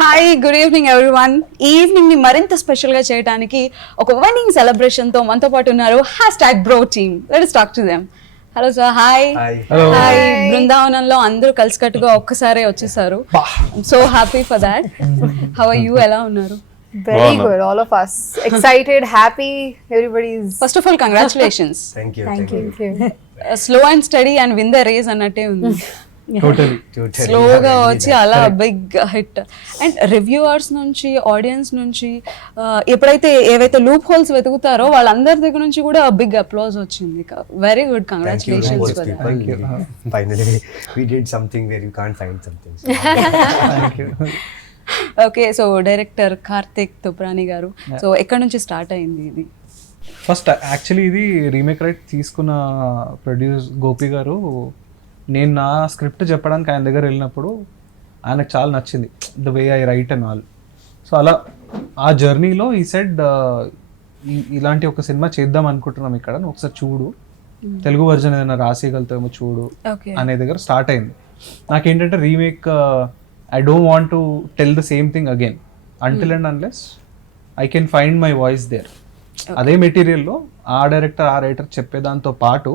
Hi, good evening everyone. ఈ evening ని మరింత స్పెషల్ గా చేయడానికి ఒక వెడ్డింగ్ సెలబ్రేషన్ తో మనతో పాటు ఉన్నారు #bro team. Let us talk to them. Hello sir. Hi. Hi. బృందావనంలో అందరూ కలిసికట్టుగా ఒక్కసారే వచ్చేసారు. So happy for that. How are you? ఎలా ఉన్నారు? Very good, all of us. Excited, happy, everybody's... First of all, congratulations. Thank you. Slow and steady and win the race అన్నట్టే ఉంది. Totally. స్లోగా వచ్చి అలా బిగ్ హిట్. అండ్ రివ్యూవర్స్ నుంచి, audience నుంచి ఎప్పుడైతే ఏవైతే లూప్ హోల్స్ వెతుకుతారో వాళ్ళందరి దగ్గర నుంచి కూడా బిగ్ అప్లాజ్ వచ్చింది. Very good, congratulations for that. Finally, we did something where you can't find something. Thank you. Okay, so director Karthik Tuprani గారు, సో ఎక్కడి నుంచి స్టార్ట్ అయింది ఇది? ఫస్ట్ యాక్చువల్లీ ఇది రీమేక్ రైట్ తీసుకున్న ప్రొడ్యూస్ గోపి గారు, నేను నా స్క్రిప్ట్ చెప్పడానికి ఆయన దగ్గర వెళ్ళినప్పుడు ఆయనకు చాలా నచ్చింది the way I right and all. So అలా ఆ జర్నీలో ఈ సెడ్ ఇలాంటి ఒక సినిమా చేద్దాం అనుకుంటున్నాం ఇక్కడ, నువ్వు ఒకసారి చూడు, తెలుగు వర్జన్ ఏదైనా రాసేయగలుగుతామో చూడు అనే దగ్గర స్టార్ట్ అయింది. నాకేంటంటే remake I don't want to tell the same thing again until and unless I can find my voice there. అదే మెటీరియల్లో ఆ డైరెక్టర్ ఆ రైటర్ చెప్పేదాంతో పాటు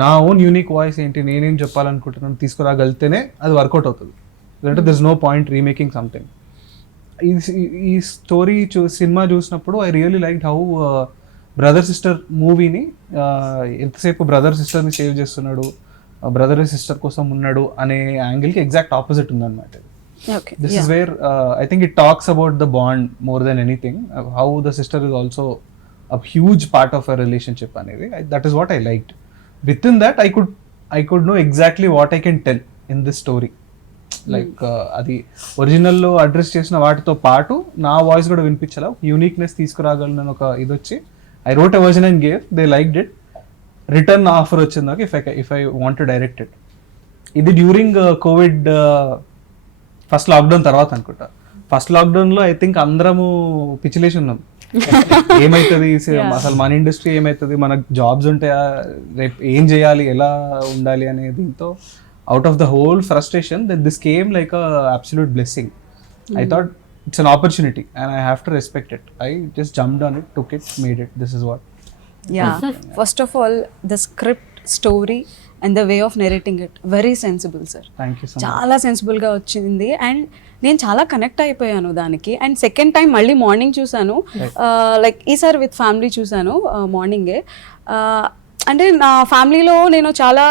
నా ఓన్ యూనిక్ వాయిస్ ఏంటి, నేనేం చెప్పాలనుకుంటున్నాను తీసుకురాగలితేనే అది వర్కౌట్ అవుతుంది. ఎందుకంటే this no point remaking something. ఈ స్టోరీ సినిమా చూసినప్పుడు I really like how brother sister మూవీని ఎంతసేపు బ్రదర్ సిస్టర్ని సేవ్ చేస్తున్నాడు, బ్రదర్ సిస్టర్ కోసం ఉన్నాడు అనే యాంగిల్కి ఎగ్జాక్ట్ ఆపోజిట్ ఉందన్నమాట. This is where I think it talks about the bond more than anything, how the sister is also a huge part of a relationship anyway. That is what I liked. Within that I could know exactly what I can tell in this story. Like అది original లో address చేసిన వాటితో పాటు నా voice కూడా వినిపించాలా, uniqueness తీసుకురాగలను ఒక ఇది వచ్చి I wrote a version and gave, they liked it. Return offer వచ్చింది నాకు if I want to direct it. ఇది డ్యూరింగ్ కోవిడ్ ఫస్ట్ లాక్డౌన్ తర్వాత అనుకుంటా. ఫస్ట్ లాక్డౌన్లో ఐ థింక్ అందరము పిచ్చిలేసి ఉన్నాం, ఏమవుతుంది అసలు మన ఇండస్ట్రీ ఏమవుతుంది, మనకు జాబ్స్ ఉంటాయా, రేపు ఏం చేయాలి, ఎలా ఉండాలి అనే దీంతో out of the whole frustration this came like a absolute blessing. I thought it's an opportunity and I have to respect it. I just jumped on it, took it, made it. This is what. Yeah, first of all, the script, story and the way of narrating it, very sensible, sir. Thank you so much. చాలా sensible గా వచ్చింది and నేను చాలా connect అయిపోయాను దానికి. And second time మళ్ళీ morning చూసాను, like ఈసారి విత్ ఫ్యామిలీ చూసాను మార్నింగే. అంటే నా ఫ్యామిలీలో నేను చాలా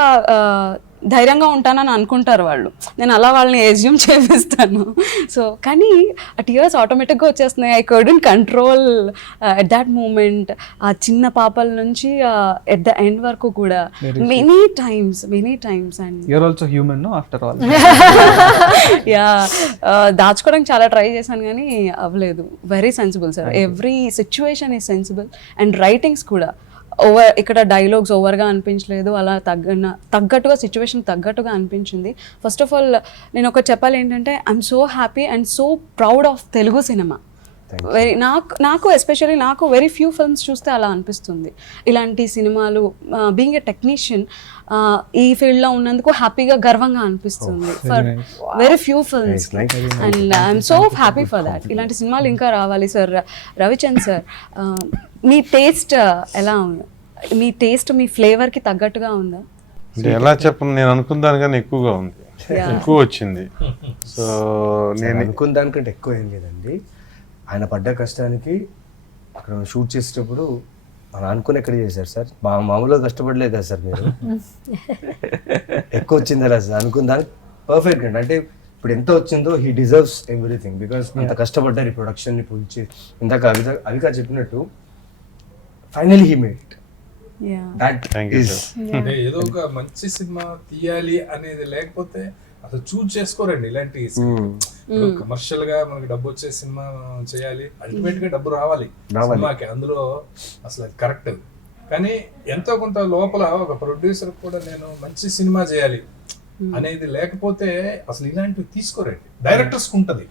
ధైర్యంగా ఉంటానని అనుకుంటారు వాళ్ళు, నేను అలా వాళ్ళని ఎజ్యూమ్ చేపిస్తాను. సో కానీ ఆ టీయర్స్ ఆటోమేటిక్గా వచ్చేస్తున్నాయి. I couldn't control at that moment. ఆ చిన్న పాపల నుంచి ఎట్ ద ఎండ్ వరకు కూడా many times. And you're also human no after all. Yeah, దాచుకోవడానికి చాలా ట్రై చేశాను కానీ అవ్వలేదు. Very sensible sir, every situation is sensible. And writings కూడా ఓవర్, ఇక్కడ డైలాగ్స్ ఓవర్గా అనిపించలేదు, అలా తగ్గట్టుగా సిచ్యువేషన్ తగ్గట్టుగా అనిపించింది. ఫస్ట్ ఆఫ్ ఆల్ నేను ఒకటి చెప్పాలి ఏంటంటే I'm so happy and so proud of Telugu cinema. Very నాకు ఎస్పెషల్లీ నాకు వెరీ ఫ్యూ ఫిల్మ్స్ చూస్తే అలా అనిపిస్తుంది. ఇలాంటి సినిమాలు బీయింగ్ ఎ టెక్నీషియన్ ఈ ఫీల్డ్లో ఉన్నందుకు హ్యాపీగా గర్వంగా అనిపిస్తుంది for very few films. And I'm so happy for that. ఇలాంటి సినిమాలు ఇంకా రావాలి సార్. రవిచంద్ సార్, మీ టేస్ట్ ఎలా ఉంది? మీ టేస్ట్ మీ ఫ్లేవర్కి తగ్గట్టుగా ఉందా? ఎలా చెప్పను, నేను అనుకున్న దానికన్నా ఎక్కువగా ఉంది, ఎక్కువ వచ్చింది. సో నేను అనుకున్న దానికంటే ఎక్కువ ఏం లేదండి. ఆయన పడ్డ కష్టానికి అక్కడ షూట్ చేసేటప్పుడు మనం అనుకుని ఎక్కడ చేశారు సార్, మామూలుగా కష్టపడలేదు కదా సార్ మీరు, ఎక్కువ వచ్చింది కదా సార్ అనుకున్న దానికి పర్ఫెక్ట్ అండి. అంటే ఇప్పుడు ఎంత వచ్చిందో హీ డిజర్వ్స్ ఎవ్రీథింగ్ బికాస్ అంత కష్టపడ్డారు ఈ ప్రొడక్షన్ని పుల్చి. ఇందాక అవికా చెప్పినట్టు ఫైనలీ హీ మేడ్ ఇట్. ఏదో ఒక మంచి సినిమా తీయాలి అనేది లేకపోతే అసలు చూజ్ చేసుకోరండి ఇలాంటి కమర్షియల్ గా మనకి డబ్బు వచ్చే సినిమా చేయాలి, అల్టిమేట్ గా డబ్బు రావాలి సినిమాకి, అందులో అసలు అది కరెక్ట్. కానీ ఎంతో కొంత లోపల ఒక ప్రొడ్యూసర్ కూడా నేను మంచి సినిమా చేయాలి అనేది లేకపోతే అసలు ఇలాంటివి తీసుకోరండి. డైరెక్టర్స్ కు ఉంటది,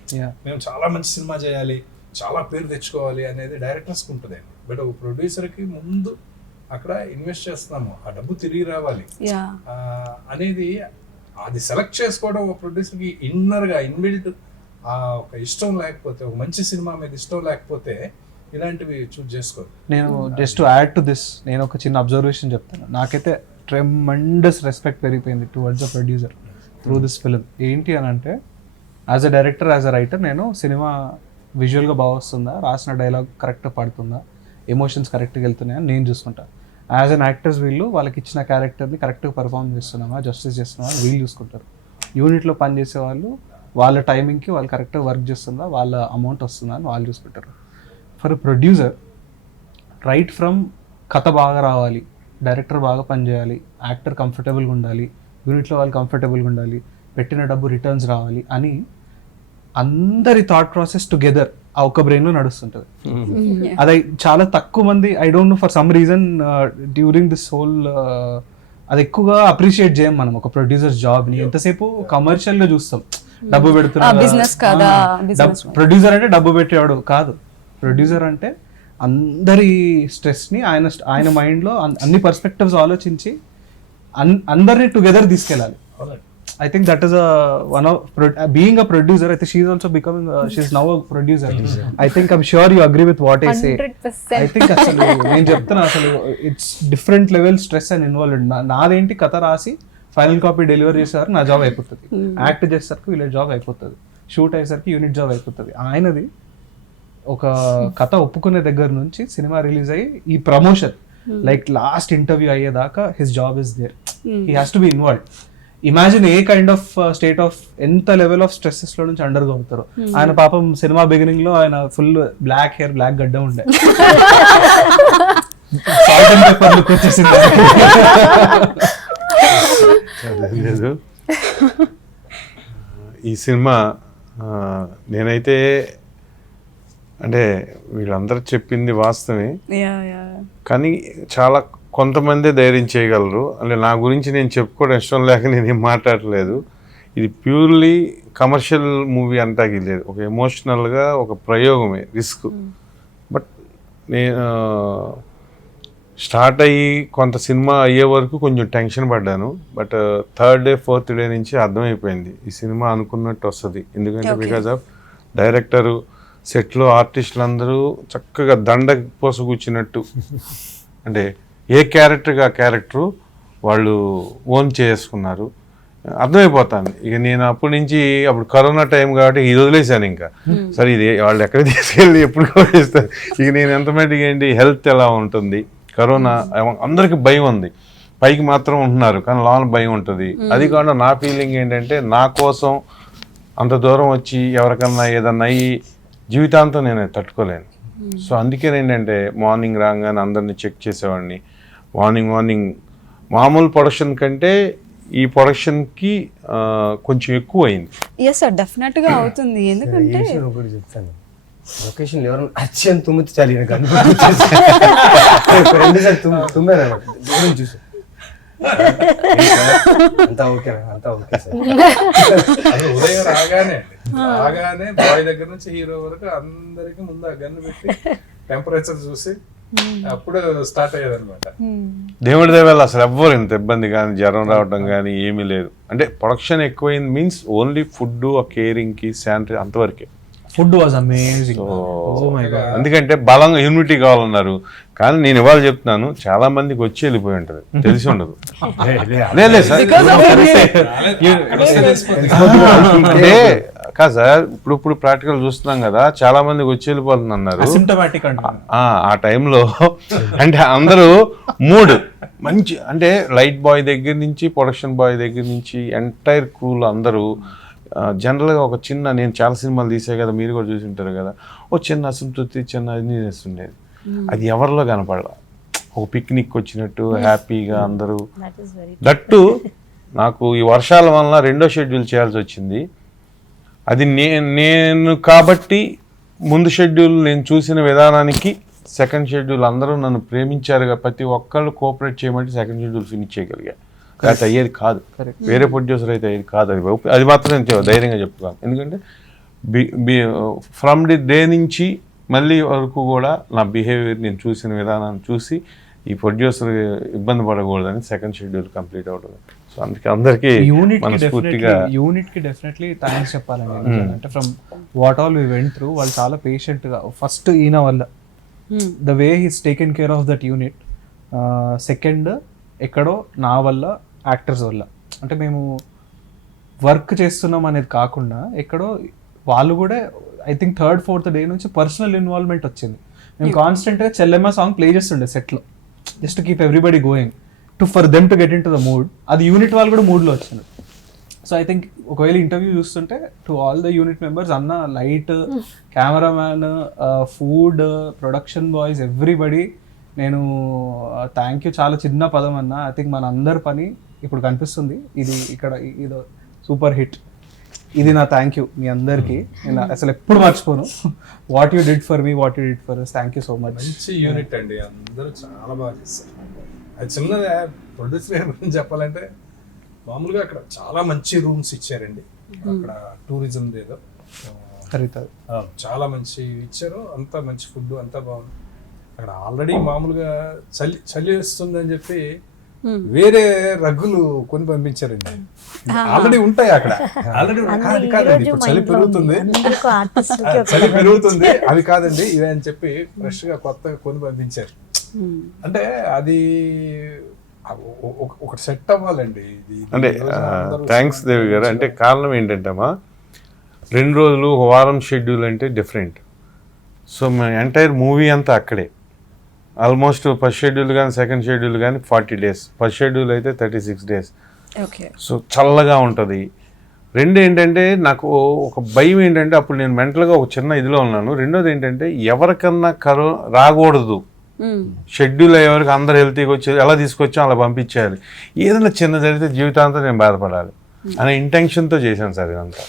మేము చాలా మంచి సినిమా చేయాలి, చాలా పేరు తెచ్చుకోవాలి అనేది డైరెక్టర్స్ కు ఉంటది. బట్ ఒక ప్రొడ్యూసర్ కి ముందు అక్కడ ఇన్వెస్ట్ చేస్తున్నాము, ఆ డబ్బు తిరిగి రావాలి అనేది అది సెలెక్ట్ చేసుకోవడం ఒక ప్రొడ్యూసర్ కి ఇన్నర్ గా ఇన్బిల్ట్ ఆ ఒక ఇష్టం లేకపోతే, ఒక మంచి సినిమా మీద ఇష్టం లేకపోతే ఇలాంటివి చూస్ చేసుకోరు. నేను జస్ట్ యాడ్ టు దిస్, నేను ఒక చిన్న అబ్జర్వేషన్ చెప్తాను. నాకైతే ట్రెమండస్ రెస్పెక్ట్ పెరిగిపోయింది towards the producer through this film. ఏంటి అని అంటే, as a director, as a writer, నేను సినిమా విజువల్గా బాగా వస్తుందా, రాసిన డైలాగ్ కరెక్ట్గా పడుతుందా, ఎమోషన్స్ కరెక్ట్గా వెళ్తున్నాయని నేను చూసుకుంటాను. యాజ్ అన్ యాక్టర్స్ వీళ్ళు వాళ్ళకి ఇచ్చిన క్యారెక్టర్ని కరెక్ట్గా పర్ఫామ్ చేస్తున్నామా, జస్టిస్ చేస్తున్నామా అని వీళ్ళు చూసుకుంటారు. యూనిట్లో పనిచేసే వాళ్ళు వాళ్ళ టైమింగ్కి వాళ్ళు కరెక్ట్గా వర్క్ చేస్తుందా, వాళ్ళ అమౌంట్ వస్తుందా అని వాళ్ళు చూసుకుంటారు. ఫర్ ప్రొడ్యూసర్, రైట్ ఫ్రమ్ కథ బాగా రావాలి, డైరెక్టర్ బాగా పనిచేయాలి, యాక్టర్ కంఫర్టబుల్గా ఉండాలి, యూనిట్లో వాళ్ళు కంఫర్టబుల్గా ఉండాలి, పెట్టిన డబ్బు రిటర్న్స్ రావాలి అని అందరి థాట్ ప్రాసెస్ టుగెదర్ ఆ ఒక్క బ్రెయిన్లో నడుస్తుంటుంది. అది చాలా తక్కువ మంది, I don't know for some reason during this whole, అది ఎక్కువగా అప్రిషియేట్ చేయం మనం ఒక ప్రొడ్యూసర్ జాబ్ని. ఎంతసేపు కమర్షియల్గా చూస్తాం, డబ్బు పెడుతున్నా. ప్రొడ్యూసర్ అంటే డబ్బు పెట్టేవాడు కాదు. ప్రొడ్యూసర్ అంటే అందరి స్ట్రెస్ని ఆయన మైండ్లో అన్ని పర్స్పెక్టివ్స్ ఆలోచించి అందరినీ టుగెదర్ తీసుకెళ్ళాలి. I think that is one of being a producer. I think she's also becoming she's now a producer. I think I'm sure you agree with what I say. 100%. I think అసలు నేను చెప్తున్నా, అసలు it's different level stress and involved. నాదేంటి, కథ రాసి final copy delivery చేసేవారు నా job అయిపోతుంది, యాక్ట్ చేసేసరికి వీళ్ళ జాబ్ అయిపోతుంది, షూట్ అయ్యేసరికి యూనిట్ జాబ్ అయిపోతుంది. ఆయనది ఒక కథ ఒప్పుకునే దగ్గర నుంచి సినిమా రిలీజ్ అయ్యి ఈ ప్రమోషన్ లైక్ లాస్ట్ ఇంటర్వ్యూ అయ్యేదాకా his job is there. He has to be involved. Imagine a kind of state of, ఎంత లెవెల్ ఆఫ్ స్ట్రెసెస్ లో నుంచి అండర్ అవుతారు. ఆయన పాపం సినిమా బిగినింగ్ లో ఆయన ఫుల్ బ్లాక్ హెయిర్, బ్లాక్ గడ్డ ఉండే, సాల్ట్ అండ్ పెప్పర్ లుక్ వచ్చేసింది. లేదు, ఈ సినిమా నేనైతే అంటే వీళ్ళందరూ చెప్పింది వాస్తవమే, కానీ చాలా కొంతమందే ధైర్యం చేయగలరు. అంటే నా గురించి నేను చెప్పుకోవడం ఇష్టం లేక నేనేం మాట్లాడలేదు. ఇది ప్యూర్లీ కమర్షియల్ మూవీ అంటాకి లేదు, ఒక ఎమోషనల్గా ఒక ప్రయోగమే, రిస్క్. బట్ నేను స్టార్ట్ అయ్యి కొంత సినిమా అయ్యే వరకు కొంచెం టెన్షన్ పడ్డాను. But third day, fourth day నుంచి అర్థమైపోయింది ఈ సినిమా అనుకున్నట్టు వస్తుంది. ఎందుకంటే బికాజ్ ఆఫ్ డైరెక్టరు, సెట్లో ఆర్టిస్టులు అందరూ చక్కగా దండ పోస కూర్చున్నట్టు, అంటే ఏ క్యారెక్టర్గా ఆ క్యారెక్టరు వాళ్ళు ఓన్ చేసుకున్నారు. అర్థమైపోతాను. ఇక నేను అప్పటి నుంచి, అప్పుడు కరోనా టైం కాబట్టి ఇది వదిలేశాను. ఇంకా సరే ఇది వాళ్ళు ఎక్కడ తీసుకెళ్ళి ఎప్పుడు చేస్తారు. ఇక నేను ఎంతమేటికి ఏంటి, హెల్త్ ఎలా ఉంటుంది, కరోనా అందరికీ భయం ఉంది, పైకి మాత్రం ఉంటున్నారు కానీ లోన భయం ఉంటుంది. అది కాకుండా నా ఫీలింగ్ ఏంటంటే, నా కోసం అంత దూరం వచ్చి ఎవరికన్నా ఏదన్నా అయ్యి జీవితాంతం నేను తట్టుకోలేను. సో అందుకే ఏంటంటే మార్నింగ్ రాగానే అందరినీ చెక్ చేసేవాడిని. మార్నింగ్ మామూలు ప్రొడక్షన్ కంటే ఈ ప్రొడక్షన్కి కొంచెం ఎక్కువ అయింది. ఎస్ సార్, డెఫినెట్గా అవుతుంది. ఎందుకంటే ఒకటి చెప్తాను, లొకేషన్ ఎవరు అచ్చని తుమ్మితే చాలు తుమ్మారు చూసి అంతా ఓకే, అంతా ఓకే సార్. అది ఉదయం రాగానే బాయ్ దగ్గర నుంచి హీరో వరకు అందరికి ముందు ఆ గన్ను పెట్టి టెంపరేచర్ చూసి అప్పుడు స్టార్ట్ అయ్యేది అనమాట. దేవుడి దేవాల అసలు ఎవ్వరు ఇంత ఇబ్బంది కానీ, జ్వరం రావడం కానీ ఏమీ లేదు. అంటే ప్రొడక్షన్ ఎక్కువైంది మీన్స్ ఓన్లీ ఫుడ్, ఆ కేరింగ్ కి, శానిటరీ అంతవరకే. Food was amazing. ఎందుకంటే బలంగా ఇమ్యూనిటీ కావాలన్నారు. కానీ నేను ఇవాళ చెప్తున్నాను, చాలా మందికి వచ్చి వెళ్ళిపోయి ఉంటది, తెలిసి ఉండదు. అంటే కాదు సార్, ఇప్పుడు ప్రాక్టికల్ చూస్తున్నాం కదా, చాలా మందికి వచ్చి వెళ్ళిపోతున్నారు. ఆ టైంలో అంటే అందరూ మూడ్ మంచి, అంటే లైట్ బాయ్ దగ్గర నుంచి, ప్రొడక్షన్ బాయ్ దగ్గర నుంచి ఎంటైర్ క్రూలు అందరూ జనరల్గా ఒక చిన్న, నేను చాలా సినిమాలు తీసే కదా, మీరు కూడా చూసి ఉంటారు కదా, ఓ చిన్న అసంతృప్తి, చిన్న ఇది ఉండేది. అది ఎవరిలో కనపడాల, ఒక పిక్నిక్ వచ్చినట్టు హ్యాపీగా అందరూ. దట్టు నాకు ఈ వర్షాల వల్ల 2వ షెడ్యూల్ చేయాల్సి వచ్చింది. అది నేను కాబట్టి ముందు షెడ్యూల్ నేను చూసిన విధానానికి సెకండ్ షెడ్యూల్ అందరూ నన్ను ప్రేమించారుగా, ప్రతి ఒక్కళ్ళు కోఆపరేట్ చేయమంటే సెకండ్ షెడ్యూల్ ఫినిష్ చేయగలిగా. అది అయ్యేది కాదు, వేరే ప్రొడ్యూసర్ అయితే అయ్యేది కాదు. అది మాత్రం నేను ధైర్యంగా చెప్పుకోను. ఎందుకంటే ఫ్రమ్ ది డే నుంచి మళ్ళీ వరకు కూడా నా బిహేవియర్, నేను చూసిన విధానాన్ని చూసి ఈ ప్రొడ్యూసర్ ఇబ్బంది పడకూడదని సెకండ్ షెడ్యూల్ కంప్లీట్ అవుతుంది. సో అందుకే అందరికీ యూనిట్ మనస్ఫూర్తిగా కి డెఫినెట్లీ థ్యాంక్స్ చెప్పాలండి. అంటే from what all we went through, వాళ్ళు చాలా పేషెంట్ గా ఫస్ట్ ఈయన వల్ల the way he's taken care of that unit, second ఎక్కడో నా వల్ల, యాక్టర్స్ వల్ల. అంటే మేము వర్క్ చేస్తున్నాం అనేది కాకుండా ఎక్కడో వాళ్ళు కూడా I think 3rd 4th day నుంచి పర్సనల్ ఇన్వాల్వ్మెంట్ వచ్చింది. మేము కాన్స్టెంట్గా చెల్లెమ్మ సాంగ్ ప్లే చేస్తుండే సెట్లో, just keep everybody going for them to get in to the mood. అది యూనిట్ వాళ్ళు కూడా మూడ్లో వచ్చింది. సో ఐ థింక్ ఒకవేళ ఇంటర్వ్యూ చూస్తుంటే to all the unit members, అన్న light, cameraman, food, production boys, everybody, నేను థ్యాంక్ యూ. చాలా చిన్న పదం అన్న, ఐ థింక్ మన అందరి పని ఇప్పుడు కనిపిస్తుంది. ఇది ఇక్కడ ఇది సూపర్ హిట్. ఇది నా థ్యాంక్ యూ మీ అందరికీ. నేను అసలు ఎప్పుడు మర్చిపోను. What you did for me, what you did for us, thank you so much. మంచి యూనిట్ అండి, అందరూ చాలా బాగా చేస్తారు. అది చిన్నది ప్రొడ్యూసర్ గురించి చెప్పాలంటే, మామూలుగా అక్కడ చాలా మంచి రూమ్స్ ఇచ్చారండి. అక్కడ టూరిజం ఏదో చాలా మంచి ఇచ్చారు, అంతా మంచి ఫుడ్, అంతా బాగుంది. అక్కడ ఆల్రెడీ మామూలుగా చలి వేస్తుందని చెప్పి వేరే రగ్గులు కొని పంపించారండి. ఆల్రెడీ ఉంటాయి అక్కడ, ఆల్రెడీ కాదండి, ఇప్పుడు చలి పెరుగుతుంది, చలి పెరుగుతుంది, అవి కాదండి ఇవే అని చెప్పి ఫ్రెష్ గా కొత్తగా కొని పంపించారు. అంటే అది ఒకటి సెట్ అవ్వాలండి. అంటే థ్యాంక్స్ దేవి గారు. అంటే కారణం ఏంటంటే అమ్మా, 2 రోజులు 1 వారం షెడ్యూల్ అంటే డిఫరెంట్. సో మా ఎంటైర్ మూవీ అంతా అక్కడే. ఆల్మోస్ట్ ఫస్ట్ షెడ్యూల్ కానీ సెకండ్ షెడ్యూల్ కానీ 40 days, ఫస్ట్ షెడ్యూల్ అయితే 36 days. సో చల్లగా ఉంటుంది. 2 ఏంటంటే నాకు ఒక భయం ఏంటంటే, అప్పుడు నేను మెంటల్గా ఒక చిన్న ఇదిలో ఉన్నాను. 2వది ఏంటంటే, ఎవరికన్నా రాకూడదు షెడ్యూల్ అయ్యేవరకు, అందరు హెల్తీగా వచ్చి ఎలా తీసుకొచ్చా అలా పంపించేయాలి. ఏదైనా చిన్న జరిగితే జీవితాంతం నేను బాధపడాలి అనే ఇంటెన్షన్తో చేశాను సార్ ఇదంతా.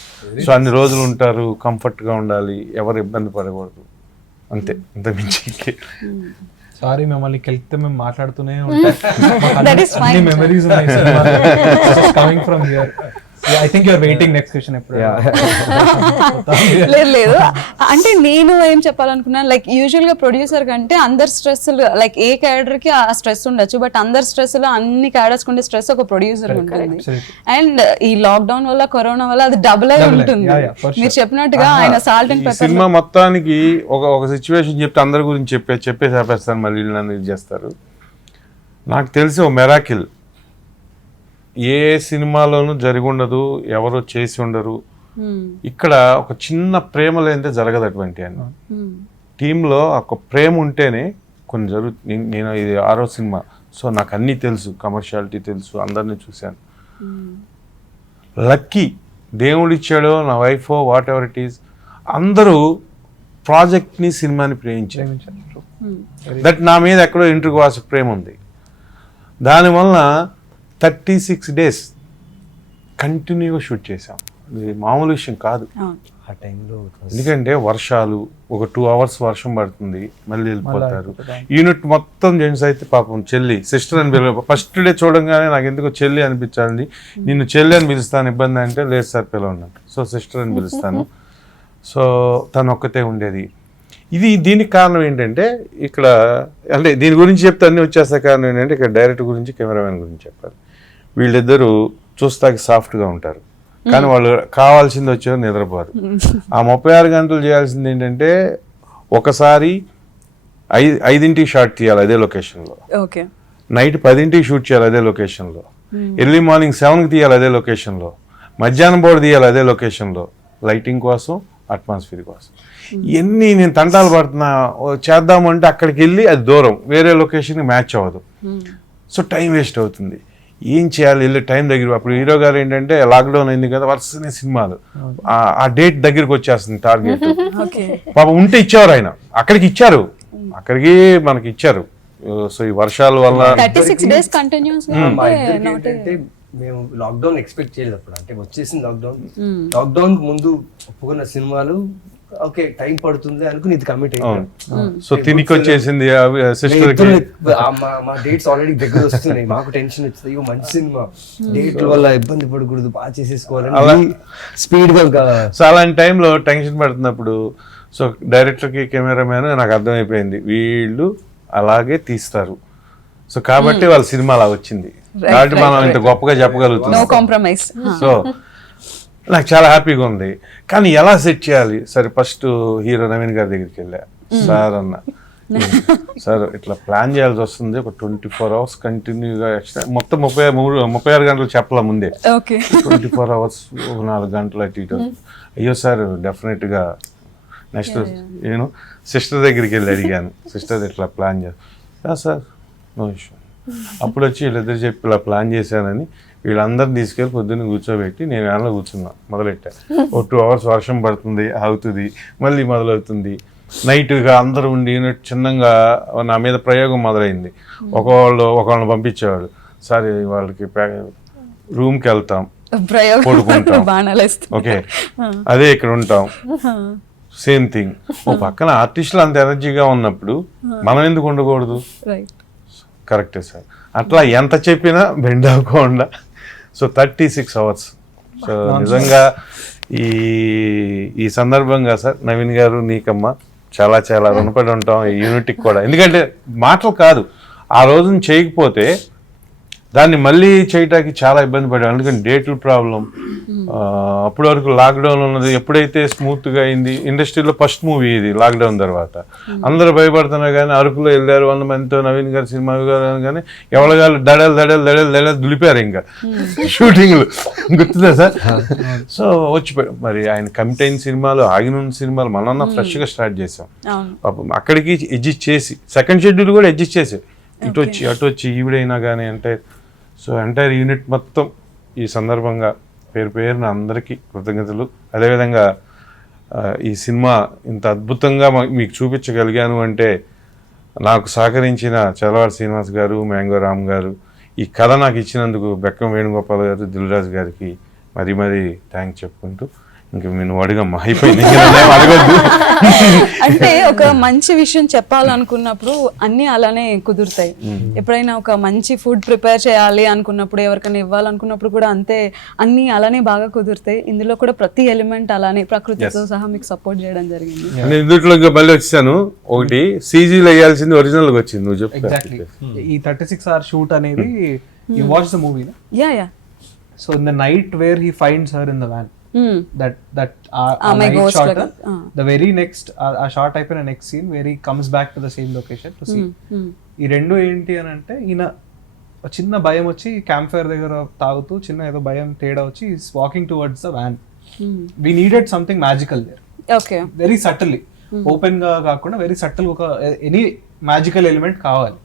సో అన్ని రోజులు ఉంటారు, కంఫర్ట్గా ఉండాలి, ఎవరు ఇబ్బంది పడకూడదు, అంతే. అంత మించి సారీ, మిమ్మల్ని కలిపితే మేము మాట్లాడుతూనే ఉంటాం. మెమరీస్ ఉన్నాయి coming from here. I think you're waiting next question ఎప్పుడు. లేదు అంటే నేను ఏం చెప్పాలనుకున్నాను, లైక్ యూజువల్ గా ప్రొడ్యూసర్ కంటే అందరు స్ట్రెస్, లైక్ ఏ క్యాడర్ కి ఆ స్ట్రెస్ ఉండొచ్చు, బట్ అందరు స్ట్రెస్ లో అన్ని క్యాడర్స్ కుండే స్ట్రెస్ ఒక ప్రొడ్యూసర్ ఉంటుంది. అండ్ ఈ లాక్డౌన్ వల్ల, కరోనా వల్ల అది డబుల్ అయి ఉంటుంది. మీరు చెప్పినట్టుగా ఆయన సాల్ట్ అండ్ పెప్పర్ సినిమా మొత్తానికి ఒక సిచ్యువేషన్ చెప్తే అందరి గురించి చెప్పేసి ఆపేస్తాను, మళ్ళీ నన్ను ఇది చేస్తారు. నాకు తెలిసి ఓ మెరాకిల్ ఏ సినిమాలోనూ జరిగి ఉండదు, ఎవరో చేసి ఉండరు. ఇక్కడ ఒక చిన్న ప్రేమ లేనిదే జరగదు అటువంటి అని. టీంలో ఒక ప్రేమ ఉంటేనే కొన్ని జరుగుతుంది. నేను ఇది 6వ సినిమా, సో నాకు అన్నీ తెలుసు, కమర్షియాలిటీ తెలుసు, అందరినీ చూశాను. లక్కీ దేవుడిచ్చాడో, నా వైఫో, వాట్ ఎవర్ ఇట్ ఈస్, అందరూ ప్రాజెక్ట్ని, సినిమాని ప్రేమించారు. దట్ నా మీద ఎక్కడో ఇంటర్వ్యూ వాసి ప్రేమ ఉంది. దానివల్ల 36 days కంటిన్యూగా షూట్ చేసాం. ఇది మామూలు విషయం కాదు ఆ టైంలో. ఎందుకంటే వర్షాలు, ఒక 2 hours వర్షం పడుతుంది, మళ్ళీ వెళ్ళిపోతారు. యూనిట్ మొత్తం జెంట్స్ అయితే పాపం చెల్లి, సిస్టర్ అని పిలవ. ఫస్ట్ డే చూడంగానే నాకు ఎందుకో చెల్లి అనిపించాలి. నిన్ను చెల్లి అని పిలుస్తాను, ఇబ్బంది అంటే లేదు సార్ పిలవన్నాను. సో సిస్టర్ అని పిలుస్తాను. సో తను ఒక్కతే ఉండేది. దీనికి కారణం ఏంటంటే, ఇక్కడ అంటే దీని గురించి చెప్తే అన్నీ వచ్చేస్తా. కారణం ఏంటంటే, ఇక్కడ డైరెక్టర్ గురించి, కెమెరామెన్ గురించి చెప్పాలి. వీళ్ళిద్దరూ చూస్తాకి సాఫ్ట్గా ఉంటారు, కానీ వాళ్ళు కావాల్సింది వచ్చేది నిద్రపోరు. ఆ 36 గంటలు చేయాల్సింది ఏంటంటే, ఒకసారి 5ంటికి షాట్ తీయాలి అదే లొకేషన్లో, నైట్ 10ంటికి షూట్ చేయాలి అదే లొకేషన్లో, ఎర్లీ మార్నింగ్ 7కి తీయాలి అదే లొకేషన్లో, మధ్యాహ్నం పూట తీయాలి అదే లొకేషన్లో, లైటింగ్ కోసం, అట్మాస్ఫియర్ కోసం. ఇవన్నీ నేను తంటాలు పడుతున్నా చేద్దామంటే అక్కడికి వెళ్ళి అది దూరం, వేరే లొకేషన్కి మ్యాచ్ అవ్వదు. సో టైం వేస్ట్ అవుతుంది. ఏం చేయాలి, వెళ్ళి టైం దగ్గర. అప్పుడు హీరో గారు ఏంటంటే, లాక్డౌన్ అయింది కదా, వరుసనే సినిమాలు, ఆ డేట్ దగ్గరికి వచ్చేస్తుంది టార్గెట్. పాపం ఉంటే ఇచ్చేవారు ఆయన, అక్కడికి ఇచ్చారు, అక్కడికి మనకి ఇచ్చారు. సో ఈ వర్షాల వల్ల 36 days కంటిన్యూస్ మేము లాక్డౌన్ ఎక్స్పెక్ట్ చేయలేదు అప్పుడు. అంటే వచ్చేసింది లాక్డౌన్ ముందు ఒప్పుకున్న సినిమాలు ఓకే టైం పడుతుంది అనుకుని ఇది కమిట్ అయ్యాను. సో తినికి వచ్చేసింది మా డేట్స్ ఆల్రెడీ దగ్గర వస్తున్నాయి, మాకు టెన్షన్ వచ్చింది, ఇగో మంచి సినిమా, డేట్ల వల్ల ఇబ్బంది పడకూడదు, బాగా చేసేసుకోవాలని స్పీడ్ గా. సో అలాంటి టైంలో టెన్షన్ పడుతున్నప్పుడు సో డైరెక్టర్కి, కెమెరామ్యాన్ నాకు అర్థమైపోయింది, వీళ్ళు అలాగే తీస్తారు. సో కాబట్టి వాళ్ళ సినిమా అలా వచ్చింది. కాబట్టి మనం ఇంత గొప్పగా నో చెప్పగలుగుతున్నాం. కాంప్రమైజ్. సో నాకు చాలా హ్యాపీగా ఉంది. కానీ ఎలా సెట్ చేయాలి? సరే ఫస్ట్ హీరో నవీన్ గారి దగ్గరికి వెళ్ళా. సార్ అన్న, సార్ ఇట్లా ప్లాన్ చేయాల్సి వస్తుంది, ఒక 24 hours కంటిన్యూగా మొత్తం 36 గంటలు చెప్పాల ముందే. 24 hours 4 గంటలు అటు ఇటు. అయ్యో సార్ డెఫినెట్గా నెక్స్ట్ నేను సిస్టర్ దగ్గరికి వెళ్ళి అడిగాను, సిస్టర్ ఇట్లా ప్లాన్ చేస్తా సార్, నో ఇష్యూ. అప్పుడు వచ్చి వీళ్ళిద్దరు చెప్పి ఇలా ప్లాన్ చేశానని వీళ్ళందరిని తీసుకెళ్ళి పొద్దున్న కూర్చోబెట్టి నేను వేళలో కూర్చున్నా, మొదలెట్టా. ఓ 2 hours వర్షం పడుతుంది, అవుతుంది, మళ్ళీ మొదలవుతుంది. నైట్గా అందరూ ఉండి చిన్నగా నా మీద ప్రయోగం మొదలైంది. ఒకళ్ళని పంపించేవాడు, సరే వాళ్ళకి రూమ్కి వెళ్తాం, పడుకుంటాం, ఓకే అదే ఇక్కడ ఉంటాం, సేమ్ థింగ్. ఓ పక్కన ఆర్టిస్టులు అంత ఎనర్జీగా ఉన్నప్పుడు మనం ఎందుకు ఉండకూడదు? కరెక్టే సార్. అట్లా ఎంత చెప్పినా బెండ్ అవ్వకుండా. So 36 hours. సో నిజంగా ఈ సందర్భంగా సార్ నవీన్ గారు నీకమ్మా చాలా చాలా రుణపడి ఉంటాం ఈ యూనిట్కి కూడా. ఎందుకంటే మాటలు కాదు, ఆ రోజున చేయకపోతే దాన్ని మళ్ళీ చేయటానికి చాలా ఇబ్బంది పడ్డాం. ఎందుకంటే డేట్లు ప్రాబ్లం. అప్పటి వరకు లాక్డౌన్ ఉన్నది, ఎప్పుడైతే స్మూత్గా అయింది, ఇండస్ట్రీలో ఫస్ట్ మూవీ ఇది లాక్డౌన్ తర్వాత. అందరూ భయపడుతున్నారు కానీ అరకులో వెళ్ళారు 100 మందితో నవీన్ గారు సినిమా గారు కానీ ఎవరిగారు దడలు దులిపారు ఇంకా షూటింగ్లు, గుర్తుందా సార్? సో వచ్చిపోయి మరి ఆయన కమిట్ అయిన సినిమాలు, ఆగిన సినిమాలు మనన్నా ఫ్రెష్గా స్టార్ట్ చేసాం. పాపం అక్కడికి అడ్జస్ట్ చేసి సెకండ్ షెడ్యూల్ కూడా అడ్జస్ట్ చేసి ఇటు వచ్చి అటు వచ్చి ఈవిడైనా కానీ అంటే. సో ఎంటైర్ యూనిట్ మొత్తం ఈ సందర్భంగా పేరున అందరికీ కృతజ్ఞతలు. అదేవిధంగా ఈ సినిమా ఇంత అద్భుతంగా మీకు చూపించగలిగాను అంటే నాకు సహకరించిన చలవాడి శ్రీనివాస్ గారు, మ్యాంగో రామ్ గారు, ఈ కథ నాకు ఇచ్చినందుకు బెక్కం వేణుగోపాల్ గారు, దిల్రాజు గారికి మరీ థ్యాంక్స్ చెప్పుకుంటూ, ఇంకా నేను అడగమ్మా అయిపోయింది, అడగద్దు. అంటే ఒక మంచి విషయం చెప్పాలనుకున్నప్పుడు అన్ని అలానే కుదురుతాయి. ఎప్పుడైనా ఒక మంచి ఫుడ్ ప్రిపేర్ చేయాలి అనుకున్నప్పుడు, ఎవరికైనా ఇవ్వాలనుకున్నప్పుడు కూడా అంతే, అన్ని అలానే బాగా కుదురుతాయి. ఇందులో కూడా ప్రతి ఎలిమెంట్ అలానే ప్రకృతితో సహా మీకు సపోర్ట్ చేయడం జరిగింది. నేను ఇందులో మళ్ళీ వచ్చాను, ఒకటి సీజీలో వేయాల్సింది ఒరిజినల్ గా వచ్చింది. నువ్వు చెప్పు. ఎగ్జాక్ట్లీ ఈ 36 hour షూట్ అనేది you watch the movie. Yeah. So in the night where he finds her in the van, that my night ghost shot, like, the very next a shot type in a next scene where he comes back to the same location to see. ఈ రెండు ఏంటి అని అంటే, ఈయన చిన్న భయం వచ్చి camp fire దగ్గర తాగుతూ చిన్న ఏదో భయం తేడా వచ్చి is walking towards the van. We needed something magical there. Okay, very subtly, open గా కాకుండా వెరీ సటిల్ ఒక ఎనీ మ్యాజికల్ ఎలిమెంట్ కావాలి.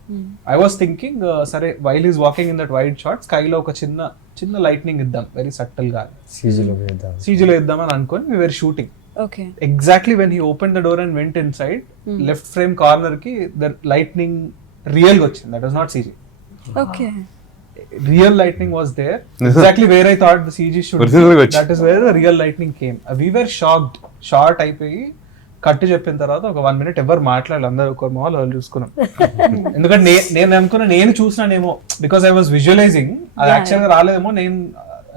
ఐ వాస్ థింకింగ్ సరే while is walking in that wide shot స్కైలో ఒక చిన్న లైట్నింగ్ ఇద్దాం, వెరీ సటిల్ గా సీజీలో ఇద్దామని అనుకొని we were shooting. Okay. Exactly when he opened the door and went inside, left frame corner ki the lightning real ga ochindi. That was not CG. Okay. Real lightning was there. Exactly where I thought the CG should be. That is where the real lightning came. We were shocked. Short అయిపోయి కట్టు చెప్పిన తర్వాత ఒక 1 minute ఎవరు మాట్లాడాలి, అందరూ ఒక mall వాళ్ళు చూసుకున్నాం. ఎందుకంటే నేను అనుకున్నా, నేను చూసినానేమో, బికాస్ ఐ వాజ్ విజువలైజింగ్, అది యాక్చువల్ గా రాలేదేమో, నేను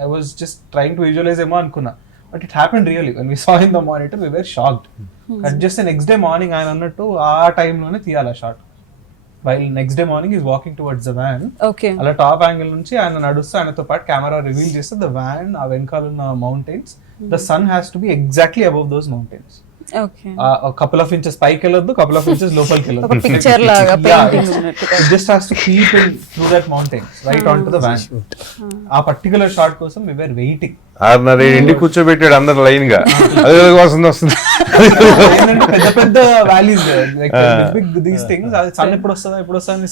I was just trying to visualise ఏమో అనుకున్నా. But it happened really when we saw in the monitor, we were shocked. Cut చేస్తే నెక్స్ట్ డే మార్నింగ్ ఆయన అన్నట్టు ఆ టైంలోనే తీయాలి ఆ shot. While next day morning is walking towards the van. అలా టాప్ యాంగిల్ నుంచి ఆయన నడుస్తూ ఆయనతో పాటు కెమెరా రివీల్ చేస్తే ద వ్యాన్, ఆ వెనకాల ఉన్న mountains, the sun has to be exactly above those mountains. couple of inches పైకి వెళ్ళొద్దు, couple of inches లోపలికి వెళ్ళొద్దు. పిక్చర్ లాగా పెయింటింగ్ ఉన్నట్టు. It just has to keep in through that mountain right onto the van. ఆ particular shot కోసం we were waiting. 6:30 ఇంటి కూర్చోబెట్టాడు అందరు లైన్ గా, అదే వస్తుంది. పెద్ద పెద్ద valleys like big these things. అది సన్ ఎప్పుడు వస్తుందా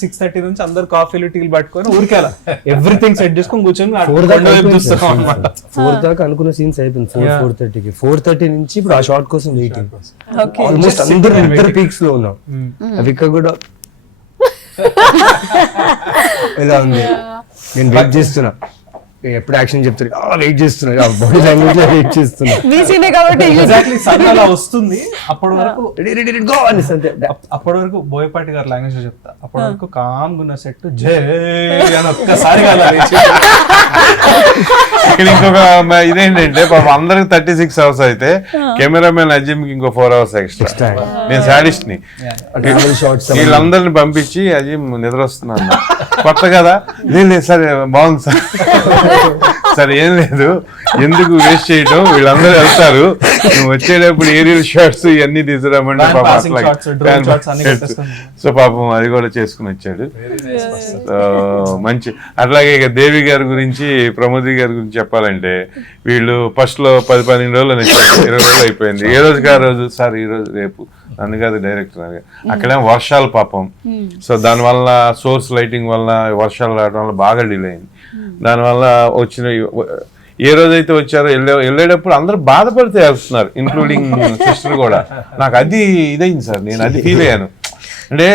6:30 నుంచి అందరు కాఫీలు టీలు పట్టుకొని ఊరికేలా ఎవ్రీథింగ్ సెట్ చేసుకొని కూర్చొని 4 దాకా అనుకున్న సీన్స్ అయిపోయింది. 4:30కి 4:30 నుంచి ఇప్పుడు ఆ షాట్ కోసం వెయిటింగ్. ఆల్మోస్ట్ అందరు పీక్స్ లో ఉన్నాం. అవిక కూడా ఎలా ఉంది, నేను వెయిట్ చేస్తున్నా. ఎప్పుడు యాక్షన్ చెప్తారు వెయిట్ చేస్తున్నారు, బాడీ లాంగ్వేజ్ లో వెయిట్ చేస్తున్నారు. మీ సీనే కాబట్టి ఎగ్జాక్ట్లీ సన్ అలా వస్తుంది. అప్పటి వరకు గో అని అంతే. అప్పటి వరకు బోయపాటి గారు లాంగ్వేజ్ లో చెప్తా, అప్పటి వరకు కామ్ గున్న సెట్ జై అని ఒక్కసారి ఇక్కడ ఇంకొక ఇదేంటంటే పాపం అందరికి 36 hours అయితే కెమెరామెన్ అజిమ్ కి ఇంకో 4 hours ఎక్స్ట్రా. నేను సాడిస్ట్ ని, వీళ్ళందరిని పంపించి అజిమ్ నిద్ర వస్తున్నాను, కొత్త కదా, లేదు సార్ బాగుంది సార్, సరే ఏం లేదు ఎందుకు వేస్ట్ చేయటం, వీళ్ళందరూ వెళ్తారు, నువ్వు వచ్చేటప్పుడు ఏరియల్ షాట్స్ ఇవన్నీ తీసుకురామంటే సో పాపం అది కూడా చేసుకుని వచ్చాడు. మంచి. అట్లాగే ఇక దేవి గారి గురించి, ప్రమోది గారి గురించి చెప్పాలంటే వీళ్ళు ఫస్ట్ లో 10-12 రోజులు నచ్చారు, 20 రోజులు అయిపోయింది. ఏ రోజుకి ఆ రోజు సార్ ఈ రోజు రేపు నన్ను కాదు డైరెక్టర్, అక్కడేమో వర్షాలు పాపం, సో దానివల్ల సోర్స్ లైటింగ్ వల్ల వర్షాలు రావడం వల్ల బాగా డిలే అయింది. దానివల్ల వచ్చిన ఏ రోజైతే వచ్చారో వెళ్ళేటప్పుడు అందరూ బాధపడితే వెళ్తున్నారు, ఇంక్లూడింగ్ సిస్టర్ కూడా. నాకు అది ఇదైంది సార్, నేను అది ఫీల్ అయ్యాను. అంటే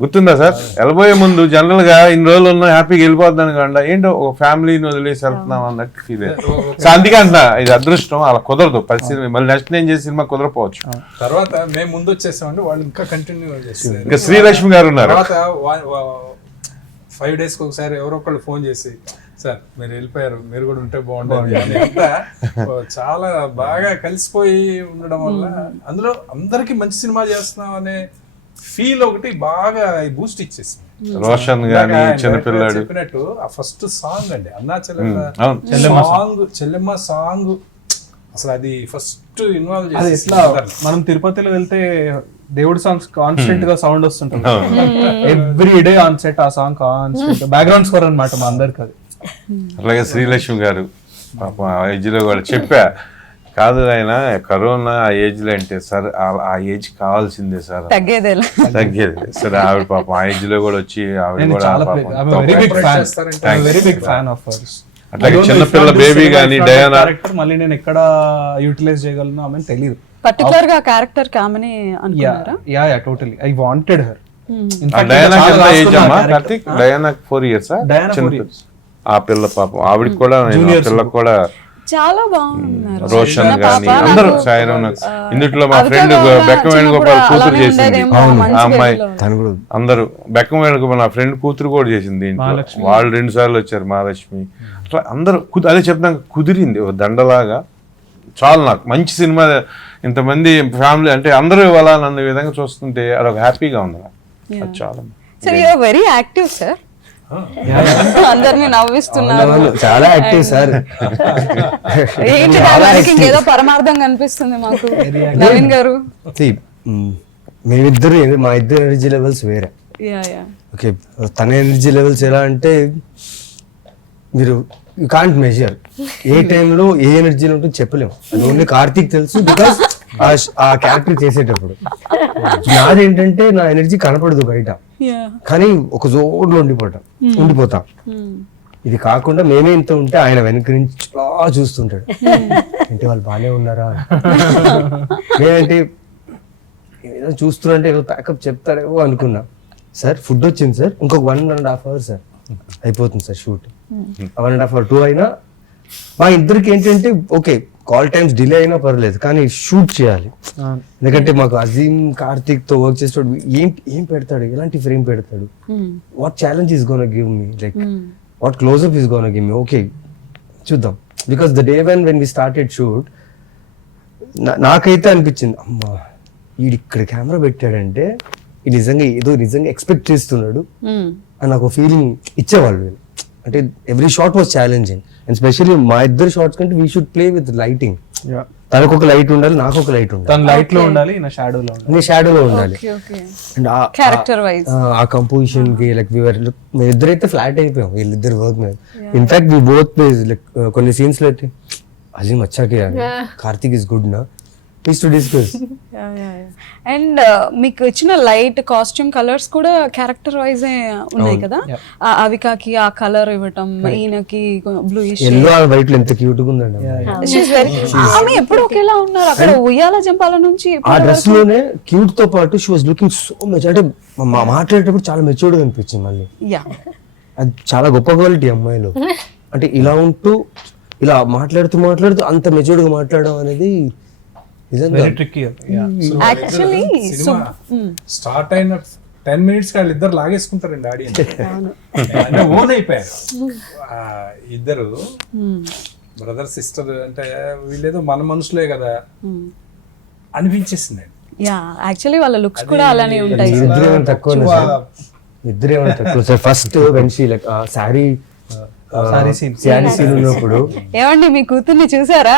గుర్తుందా సార్, వెళ్ళబోయే ముందు జనరల్ గా ఇన్ని రోజులు ఉన్నా హ్యాపీగా వెళ్ళిపోద్దాను కాకుండా ఏంటో ఒక ఫ్యామిలీని వదిలేసి వెళ్తున్నాం అన్నట్టు ఫీల్ అయ్యాను. సో అందుకే అంటున్నా ఇది అదృష్టం, అలా కుదరదు పరిస్థితి. మళ్ళీ నెక్స్ట్ నేను చేసే సినిమా కుదరపోవచ్చు. తర్వాత మేము ముందు వచ్చేసామంటే వాళ్ళు ఇంకా కంటిన్యూ చేస్తారు. ఇంకా శ్రీలక్ష్మి గారు ఉన్నారు. తర్వాత 5 days ఒకసారి ఎవరో ఒకళ్ళు ఫోన్ చేసి సార్ మీరు వెళ్ళిపోయారు, మీరు కూడా ఉంటే బాగుండేది అని అంతా చాలా బాగా కలిసిపోయి ఉండడం వల్ల అందులో అందరికి మంచి సినిమా చేస్తున్నాం అనే ఫీల్ ఒకటి బాగా బూస్ట్ ఇచ్చేసింది. రోషన్ గాని చిన్నపిల్లాడు చెప్పినట్టు ఆ ఫస్ట్ సాంగ్ అండి, అన్నా చెల్లెమ్మ సాంగ్ అసలు అది ఫస్ట్ ఇన్వాల్వ్ చేసి. ఎట్లా మనం తిరుపతిలో వెళ్తే దేవుడి సాంగ్స్ కాన్స్టెంట్ గా సౌండ్ వస్తుంటుంది, ఎవ్రీ డే ఆన్ సెట్ ఆ సాంగ్ కాన్స్టెంట్ బ్యాక్గ్రౌండ్ స్కోర్ అనమాట మా అందరికి అది. అలాగే శ్రీలక్ష్మి గారు పాపం ఆ ఏజ్ లో కూడా చెప్పా, కాదు ఆయన కరోనా ఆ ఏజ్ లో అంటే సార్ ఆ ఏజ్ కావాల్సిందే సార్, తగ్గేది సార్. ఆవిడ పాపం ఆ ఏజ్ లో కూడా వచ్చి ఆవిడ కూడా అట్లాగే చిన్నపిల్ల బేబీ గానీ డయానా మళ్ళీ నేను ఎక్కడ యూటిలైజ్ చేయగలను ఆమె తెలియదు. పర్టికులర్ గా క్యారెక్టర్ కామని అనుకున్నారా? Yeah totally I wanted her. Diana age అమ్మా కార్తిక్? Diana 4 years. ఆ పిల్ల పాపం ఆవిడకి కూడా పిల్లకు కూడా చాలా బాగున్నారు. రోషన్ గాని అందరూ, సాయి రోనక్, ఇందులో మా ఫ్రెండ్ బెక్కం వేణుగోపాల్ కూతురు చేసింది ఆ అమ్మాయి, అందరూ బెక్కం వేణుగోపాల్ నా ఫ్రెండ్ కూతురు కూడా చేసింది. వాళ్ళు 2 సార్లు వచ్చారు, మహాలక్ష్మి. అట్లా అందరూ అదే చెప్తాను, కుదిరింది ఒక దండలాగా. చాలు నాకు మంచి సినిమా, ఇంతమంది ఫ్యామిలీ అంటే అందరూ ఇవ్వాలని అన్న విధంగా చూస్తుంటే అదొక హ్యాపీగా ఉంది. అది చాలా వెరీ యాక్టివ్ సార్, అందరినీ నవ్విస్తున్నారు, చాలా యాక్టివ్ సార్. ఏంటి ఏదో పరమార్థం కనిపిస్తుంది మాకు. నవీన్ గారు మేమిద్దరు, మా ఇద్దరు ఎనర్జీ లెవెల్స్ వేరే. ఓకే, తన ఎనర్జీ లెవెల్స్ ఎలా అంటే మీరు యూ కాంట్ మెజర్, ఏ టైంలో ఏ ఎనర్జీలో ఉంటుందో చెప్పలేము. అది ఓన్లీ కార్తీక్ తెలుసు, బికాస్ ఆ క్యారెక్టర్ చేసేటప్పుడు. నాదేంటంటే నా ఎనర్జీ కనపడదు బయట, కానీ ఒక జోన్లో ఉండిపోతా. ఇది కాకుండా మేమే ఇంత ఉంటే ఆయన వెనక నుంచి చాలా చూస్తుంటాడు, అంటే వాళ్ళు బాగానే ఉన్నారా, నేనంటే ఏదో చూస్తున్నా, ఏదో ప్యాకప్ చెప్తారేమో అనుకున్నా. సార్ ఫుడ్ వచ్చింది సార్, ఇంకొక 1.5 hours సార్ అయిపోతుంది సార్ షూట్. 1.5 hour 2 అయినా మా ఇద్దరికి ఏంటంటే ఓకే కాల్ టైమ్స్ డిలే అయినా పర్లేదు, కానీ షూట్ చేయాలి. ఎందుకంటే మాకు అజీమ్ కార్తిక్ తో వర్క్ చేసేటప్పుడు ఏం పెడతాడు, ఎలాంటి ఫ్రేమ్ పెడతాడు, what challenge is gonna give me, like what close up is gonna give me. Okay చూద్దాం, because the day when we started shoot నాకైతే అనిపించింది, అమ్మా వీడు ఇక్కడ కెమెరా పెట్టాడంటే ఇది నిజంగా ఎక్స్పెక్ట్ చేస్తున్నాడు అని నాకు ఫీలింగ్ ఇచ్చేవాళ్ళు. అంటే every shot was challenging, and specially మా ఇద్దరు షాట్స్ కంటే we should play with lighting. తనకు ఒక లైట్ ఉండాలి, నాకు ఒక లైట్ ఉండాలి, లైట్ లో ఉండాలి, షాడోలో ఉండాలి. అండ్ ఆ కంపోజిషన్ కి లైక్ మేము ఇద్దరైతే ఫ్లాట్ అయిపోయాం వీళ్ళిద్దరు వర్క్ మీద. In fact we both plays like కొన్ని సీన్స్ లో అయితే అజీమ్ వచ్చాకి కార్తిక్ ఇస్ గుడ్ నా is to discuss. అండ్ మీకు ఇచ్చిన లైట్ కాస్ట్యూమ్ కలర్స్ కూడా క్యారెక్టర్ వైజ్ ఉన్నాయి కదా. అవికాకి ఆ కలర్ ఇవ్వటం, ఈయనకి బ్లూయిష్ ఎల్లో వైట్ లో ఎంత క్యూట్ గా ఉందండి. ఆమె ఎప్పుడు ఒకేలా ఉన్నారు, అక్కడ ఉయ్యాల జంపాల నుంచి ఆ డ్రెస్ లోనే క్యూట్ తో పాటు she was looking so much, అంటే మాట్లాడేటప్పుడు చాలా మెచ్యూర్డ్ గా అనిపించింది. మళ్ళీ అది చాలా గొప్ప క్వాలిటీ అమ్మాయిలో. అంటే ఇలా ఉంటూ ఇలా మాట్లాడుతూ అంత మెచ్యూర్డ్గా మాట్లాడడం అనేది నిజంగా very tricky. Actually, cinema start అయిన 10 minutes వాళ్ళిద్దరు లాగేసుకుంటారండి ఆడియన్స్. అంటే ఓన్ అయిపోయారు ఆ ఇద్దరు బ్రదర్ సిస్టర్. అంటే వీళ్ళేదో మన మనుషులే కదా అనిపించేసింది. యా యాక్చువల్లీ వాళ్ళ లుక్స్ కూడా అలానే ఉంటాయి. ఇద్దరేమైనా తక్కువ sir. First when she like sari scene ఉన్నప్పుడు ఏమండి మీ కూతుర్ని చూసారా?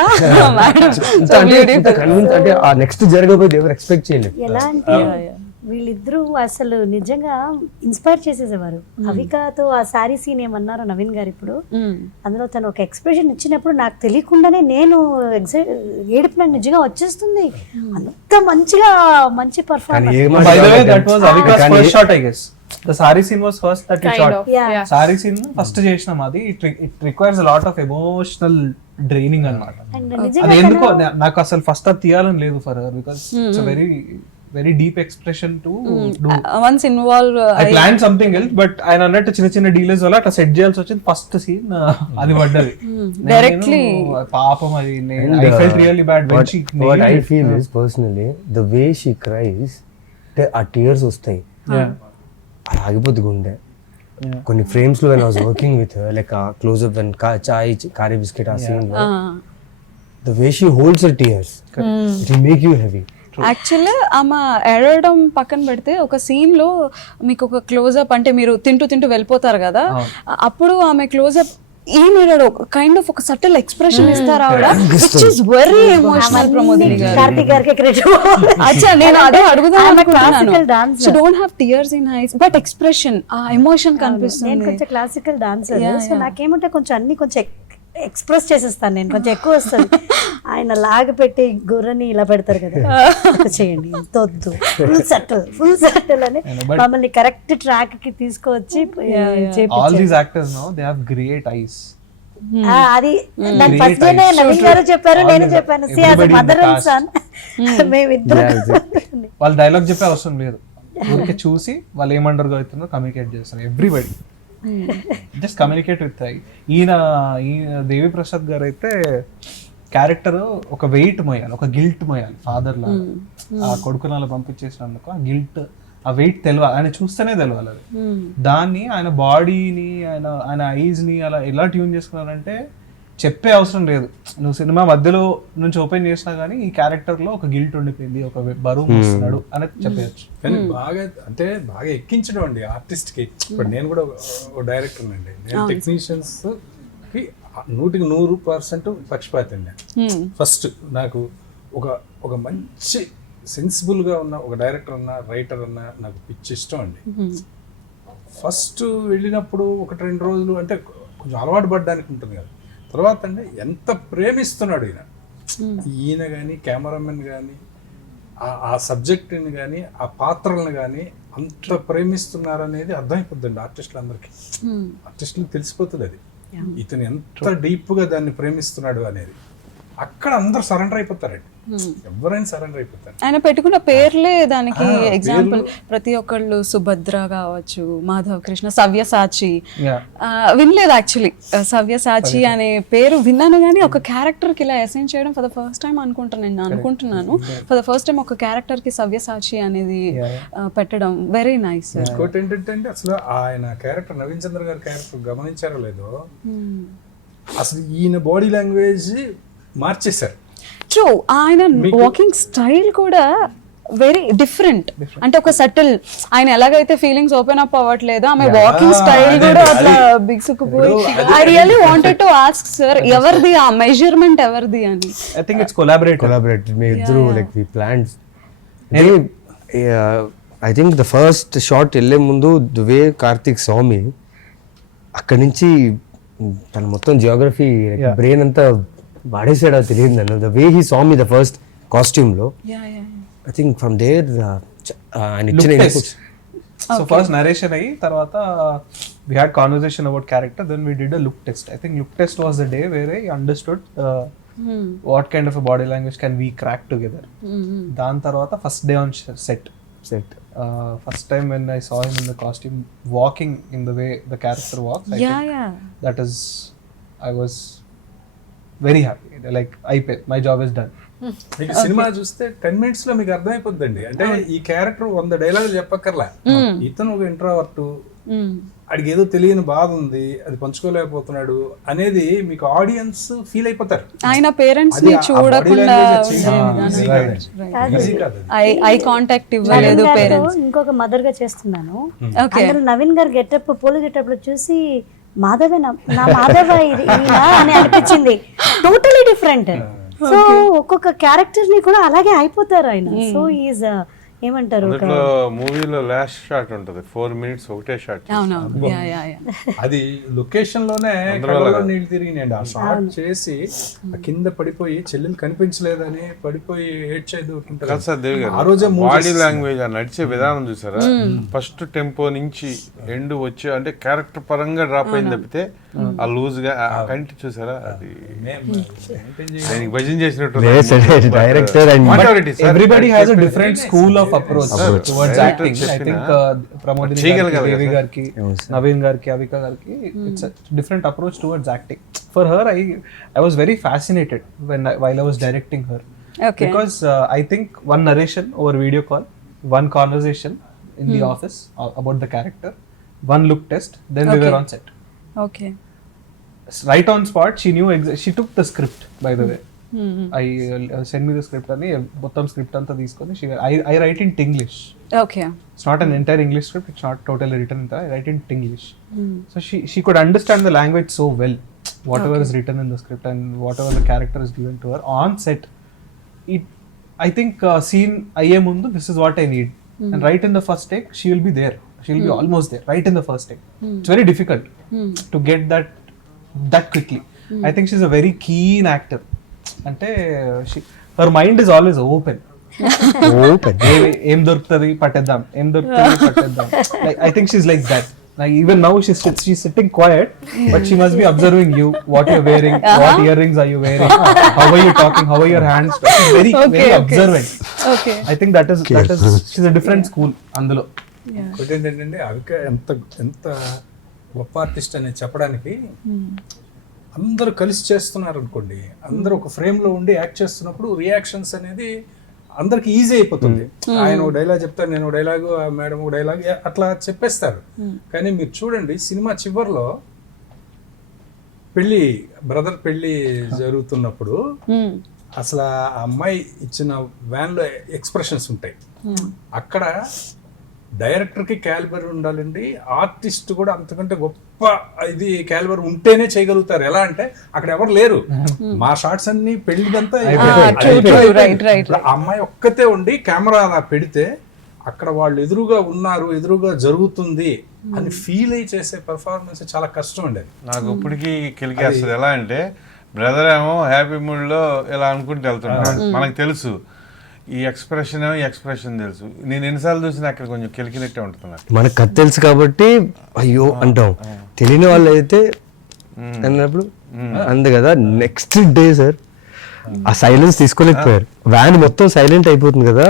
అంటే ఆ నెక్స్ట్ జరగబోయేది ఎవరు ఎక్స్పెక్ట్ చేయలేదు. ఎలా అంటే వీళ్ళిద్దరూ అసలు నిజంగా ఇన్స్పైర్ చేసేసేవారు. అవికాతో ఆ శారీ సీన్ ఏమన్నారో నవీన్ గారు ఇప్పుడు, అందులో తను ఒక ఎక్స్ప్రెషన్ ఇచ్చినప్పుడు నాకు తెలియకుండానే నేను ఏడుపు నాకు నిజంగా వచ్చేస్తుంది. అంత మంచిగా మంచి performance. By the way, that was Avika's first shot, I guess. The saree scene was first that we shot. Yeah. Saree scene first చేసినాం. అది it requires a lot of emotional draining అన్నమాట. అది ఎందుకో నాకు అసలు ఫస్ట్ అది తీయాలని లేదు for her, because it's a very deep expression to do. Once involve I planned something else, but ఆయన అన్నట్టు చిన్న చిన్న డీలేస్ వల్ల అట్లా సెట్ చేయాల్సి వచ్చింది. ఫస్ట్ సీన్ అది పడ్డది డైరెక్ట్లీ. పాపం అది I felt really bad when she what I feel is personally the way she cries, ఆ టీయర్స్ వస్తాయి, అది ఆగిపోద్ది గుండె. కొన్ని ఫ్రేమ్స్ లో when I was working with her, like a close up when chai కారీ బిస్కెట్ ఆ సీన్ లో, the way she holds her tears, it will make you heavy. Actually ఆమె ఏడవడం పక్కన పెడితే ఒక సీన్ లో మీకు ఒక క్లోజ్అప్, అంటే మీరు తింటూ వెళ్ళిపోతారు కదా, అప్పుడు ఆమె క్లోజ్అప్ ఏమేడాడు కైండ్ ఆఫ్ ఒక సటిల్ ఎక్స్ప్రెషన్ ఇస్తారు ఆవిడ, which is very emotional. Pramodini గారు, కార్తిక్ గారికి క్రెడిట్. అచ్చా నేను అదే అడుగుదాం అనుకుంటున్నాను. Classical dance. She don't have tears in ice, but expression, ఆ ఎమోషన్ కనిపిస్తుంది. నేను కొంచెం క్లాసికల్ డాన్సర్, సో నాకేమంటే కొంచెం అన్ని కొంచెం ఎక్స్ప్రెస్ చేసేస్తాను నేను, కొంచెం ఎక్కువ వస్తుంది. ఆయన లాగ పెట్టి గుర్రని ఇలా పెడతారు కదా, చేయండి ఇంత వద్దు, ఫుల్ సెటిల్ అని మమ్మల్ని కరెక్ట్ ట్రాక్ కి తీసుకొచ్చి all these actors now they have great eyes. అది నాకు ఫస్ట్ డేనే నవీన్ గారు చెప్పారు, నేను చెప్పాను, see as mother and son మేమిద్దరం వాళ్ళు డైలాగ్ చెప్పే అవసరం లేదు, ఊరికే చూసి వాళ్ళు ఏమంటారు అవుతుందో కమ్యూనికేట్ చేస్తారు. Everybody just communicate with. ఈయన దేవి ప్రసాద్ గారు అయితే క్యారెక్టర్ ఒక వెయిట్ మోయాలి, ఒక గిల్ట్ మోయాలి ఫాదర్ లా. ఆ కొడుకుని అలా పంపించేసినందుకు ఆ గిల్ట్, ఆ వెయిట్ తెలియాలి, ఆయన చూస్తేనే తెలియాలి అది. దాన్ని ఆయన బాడీని ఆయన ఐజ్ ని అలా ఎలా ట్యూన్ చేసుకున్నారంటే చెప్పే అవసరం లేదు. నువ్వు సినిమా మధ్యలో నుంచి ఓపెన్ చేసినా గానీ ఈ క్యారెక్టర్ లో ఒక గిల్ట్ ఉండిపోయింది, ఒక బరువు మోస్తున్నాడు అని చెప్పచ్చు. కానీ బాగా ఎక్కించడం అండి ఆర్టిస్ట్ కి. ఇప్పుడు నేను కూడా ఒక డైరెక్టర్ అండి, నేను టెక్నీషియన్స్ కి 100% పక్షపాతండి. ఫస్ట్ నాకు ఒక మంచి సెన్సిబుల్ గా ఉన్న ఒక డైరెక్టర్ అన్నా రైటర్ అన్నా నాకు పిచ్చి ఇష్టం అండి. ఫస్ట్ వెళ్ళినప్పుడు 1-2 రోజులు అంటే కొంచెం అలవాటు పడడానికి ఉంటుంది కదా, తర్వాత అండి ఎంత ప్రేమిస్తున్నాడు ఈయన కానీ కెమెరామెన్ కానీ ఆ సబ్జెక్ట్ని కానీ ఆ పాత్రలను కానీ అంత ప్రేమిస్తున్నారనేది అర్థమైపోద్దండి ఆర్టిస్టులందరికీ. ఆర్టిస్టులకు తెలిసిపోతుంది అది, ఇతను ఎంత డీప్గా దాన్ని ప్రేమిస్తున్నాడు అనేది. అక్కడ అందరూ సరెండర్ అయిపోతారండి, ఎవరైనా సరెండర్ అయిపోతారు. ఆయన పెట్టుకున్న పేర్లే దానికి ఎగ్జాంపుల్. ప్రతి ఒక్కళ్ళు సుభద్ర కావచ్చు, మాధవ్ కృష్ణ, సవ్యసాచి. వినలేదు యాక్చువల్లీ సవ్యసాచి అనే పేరు విన్నాను, కానీ ఒక క్యారెక్టర్ కి ఇలా అసైన్ చేయడం ఫర్ ద ఫస్ట్ టైం అనుకుంటున్నాను. ఫర్ ద ఫస్ట్ టైం ఒక క్యారెక్టర్ కి సవ్యసాచి అనేది పెట్టడం వెరీ నైస్. ఇంకోటి ఏంటంటే అండి, అసలు ఆయన క్యారెక్టర్ నవీన్ చంద్ర గారి క్యారెక్టర్ గమనించారో లేదో, అసలు ఈయన బాడీ లాంగ్వేజ్ మార్చేశారు. ట్రూ, ఆయన వాకింగ్ స్టైల్ కూడా వెరీ డిఫరెంట్. అంటే ఒక సటిల్, ఆయన ఎలాగైతే ఫీలింగ్స్ ఓపెన్ అప్ అవ్వట్లేదు, ఆమె వాకింగ్ స్టైల్ కూడా అట్లా బిగుసుకుపోయి. I really wanted to ask sir, ఎవరిది ఆ మెజర్మెంట్, ఎవరిది అని. I think it's collaborated. మీ ఇద్దరు like we planned. I think the first shot వెళ్ళే ముందు the way Karthik saw me, అక్కడి నుంచి తన మొత్తం జియోగ్రఫీ బ్రెయిన్ అంతా వాడేసాడో తెలియదు నన్ను. The way he saw me the first costume లో, ఐ థింక్ ఫ్రమ్ దేర్ ఆయన ఇచ్చిన ఇన్పుట్స్. సో ఫస్ట్ నరేషన్ అయ్యి తర్వాత we had conversation about character, then we did a look test. I think look test was the day where I understood what kind of a body language can we crack together. దాని తర్వాత first day on set first time when I saw him in the costume walking in the way the character walks, I think that is I was very happy. Like my job is done. మీకు cinema చూస్తే 10 minutes లో మీకు అర్థమైపోద్దండి. అంటే ఈ character 100 డైలాగులు చెప్పక్కర్లా, ఇతను ఒక introvert, అడిగి ఏదో తెలియని బాధ ఉంది, అది పంచుకోలేకపోతున్నాడు అనేది మీకు ఆడియన్స్ ఫీల్ అయిపోతారు. ఆయన పేరెంట్స్ ని చూడకుండా ఐ కాంటాక్ట్ ఇవ్వలేదు పేరెంట్స్. ఇంకొక మదర్ గా చేస్తున్నాను. అందులో నవీన్ గారు గెటప్ పోలి గెటప్ లో చూసి మాధవ నా మాధవ ఇది అని అనిపించింది. Totally different. సో ఒక్కొక్క క్యారెక్టర్ ని కూడా అలాగే అయిపోతారు ఆయన. సో ఈజ్ ఏమంటారు, మూవీలో లాస్ట్ షాట్ ఉంటది 4 minutes ఒకటే షాట్. అది లొకేషన్ లోనే కళ్ళలో నీళ్ళు తిరిగినాయండి. ఆ షాట్ చేసి కింద పడిపోయి చెల్లెలు కనిపించలేదని పడిపోయి ఏడ్చేది ఆ రోజే బాడీ లాంగ్వేజ్ నడిచే విధానం చూసారా, ఫస్ట్ టెంపో నుంచి ఎండ్ వచ్చే అంటే క్యారెక్టర్ పరంగా డ్రాప్ అయింది తప్పితే ఆ లూజ్ గా కంటి చూసారా, అది భజన చేసినట్టు director everybody has a different school of approach towards acting. I think Pramodini Devi garki, Naveen garki, Avika garki, it's a different approach towards acting. For her, I was very fascinated while I was directing her. Okay. Because I think one narration over video call, one conversation in the office about the character, one look test, then we were on set. Okay. Right on spot, she knew she took the script, by the way. I send me the script ani bottom script anta తీసుకొని I write in English. Okay. It's not an entire English script, it's not totally written in I write in English. So she could understand the language so well, whatever is written in the script and whatever the character is given to her on set. I think scene aye mundu this is what I need, and right in the first take she will be there, she will be almost there right in the first take. It's very difficult to get that quickly. I think she's a very keen actor. అంటే her mind is always open. ఏం దొరుకుతుంది పట్టేద్దాం, ఏం దొరుకుతుంది పట్టేద్దాం. I think she's like that. Like even now she's sitting quiet, but she must be observing you, what you're wearing, what earrings are you wearing, how are you talking, how are your hands. She's very observant. Okay. I think that is she's a different school అందులో. ఒకటి ఏంటంటే అవిక ఎంత గొప్ప artist అని చెప్పడానికి, అందరూ కలిసి చేస్తున్నారు అనుకోండి, అందరూ ఒక ఫ్రేమ్ లో ఉండి యాక్ట్ చేస్తున్నప్పుడు రియాక్షన్స్ అనేది అందరికి ఈజీ అయిపోతుంది. ఆయన ఒక డైలాగ్ చెప్తారు, నేను ఒక డైలాగు, మేడం ఒక డైలాగ్, అట్లా చెప్పేస్తారు. కానీ మీరు చూడండి సినిమా చివరిలో బ్రదర్ పెళ్లి జరుగుతున్నప్పుడు అసలు ఆ అమ్మాయి ఇచ్చిన వ్యాన్ లో ఎక్స్ప్రెషన్స్ ఉంటాయి. అక్కడ డైరెక్టర్ కి క్యాలిబర్ ఉండాలండి, ఆర్టిస్ట్ కూడా అంతకంటే గొప్ప ఇది క్యాలిబర్ ఉంటేనే చేయగలుగుతారు. ఎలా అంటే అక్కడ ఎవరు లేరు, మా షార్ట్స్ అన్ని పెళ్లిదంతా అమ్మాయి ఒక్కతే ఉండి కెమెరా అలా పెడితే అక్కడ వాళ్ళు ఎదురుగా ఉన్నారు, ఎదురుగా జరుగుతుంది అని ఫీల్ అయ్యి చేసే పెర్ఫార్మెన్స్ చాలా కష్టం అండి. నాకు ఇప్పటికీ కిలికేస్తుంది. ఎలా అంటే బ్రదర్ ఏమో హ్యాపీ మూడ్ లో ఇలా అనుకుంటూ వెళ్తున్నాడు, మనకు తెలుసు ఈ ఎక్స్ప్రెషన్ తెలుసు. నేను ఎన్నిసార్లు చూసినా అక్కడ కొంచెం కిలికినట్టే ఉంటున్నారు. మనకు కథ తెలుసు కాబట్టి అయ్యో అంటాం, తెలియని వాళ్ళు అయితే అన్నప్పుడు అంతే కదా. నెక్స్ట్ డే సార్ ఆ సైలెన్స్ తీసుకోలేకపోయారు, వ్యాన్ మొత్తం సైలెంట్ అయిపోతుంది కదా.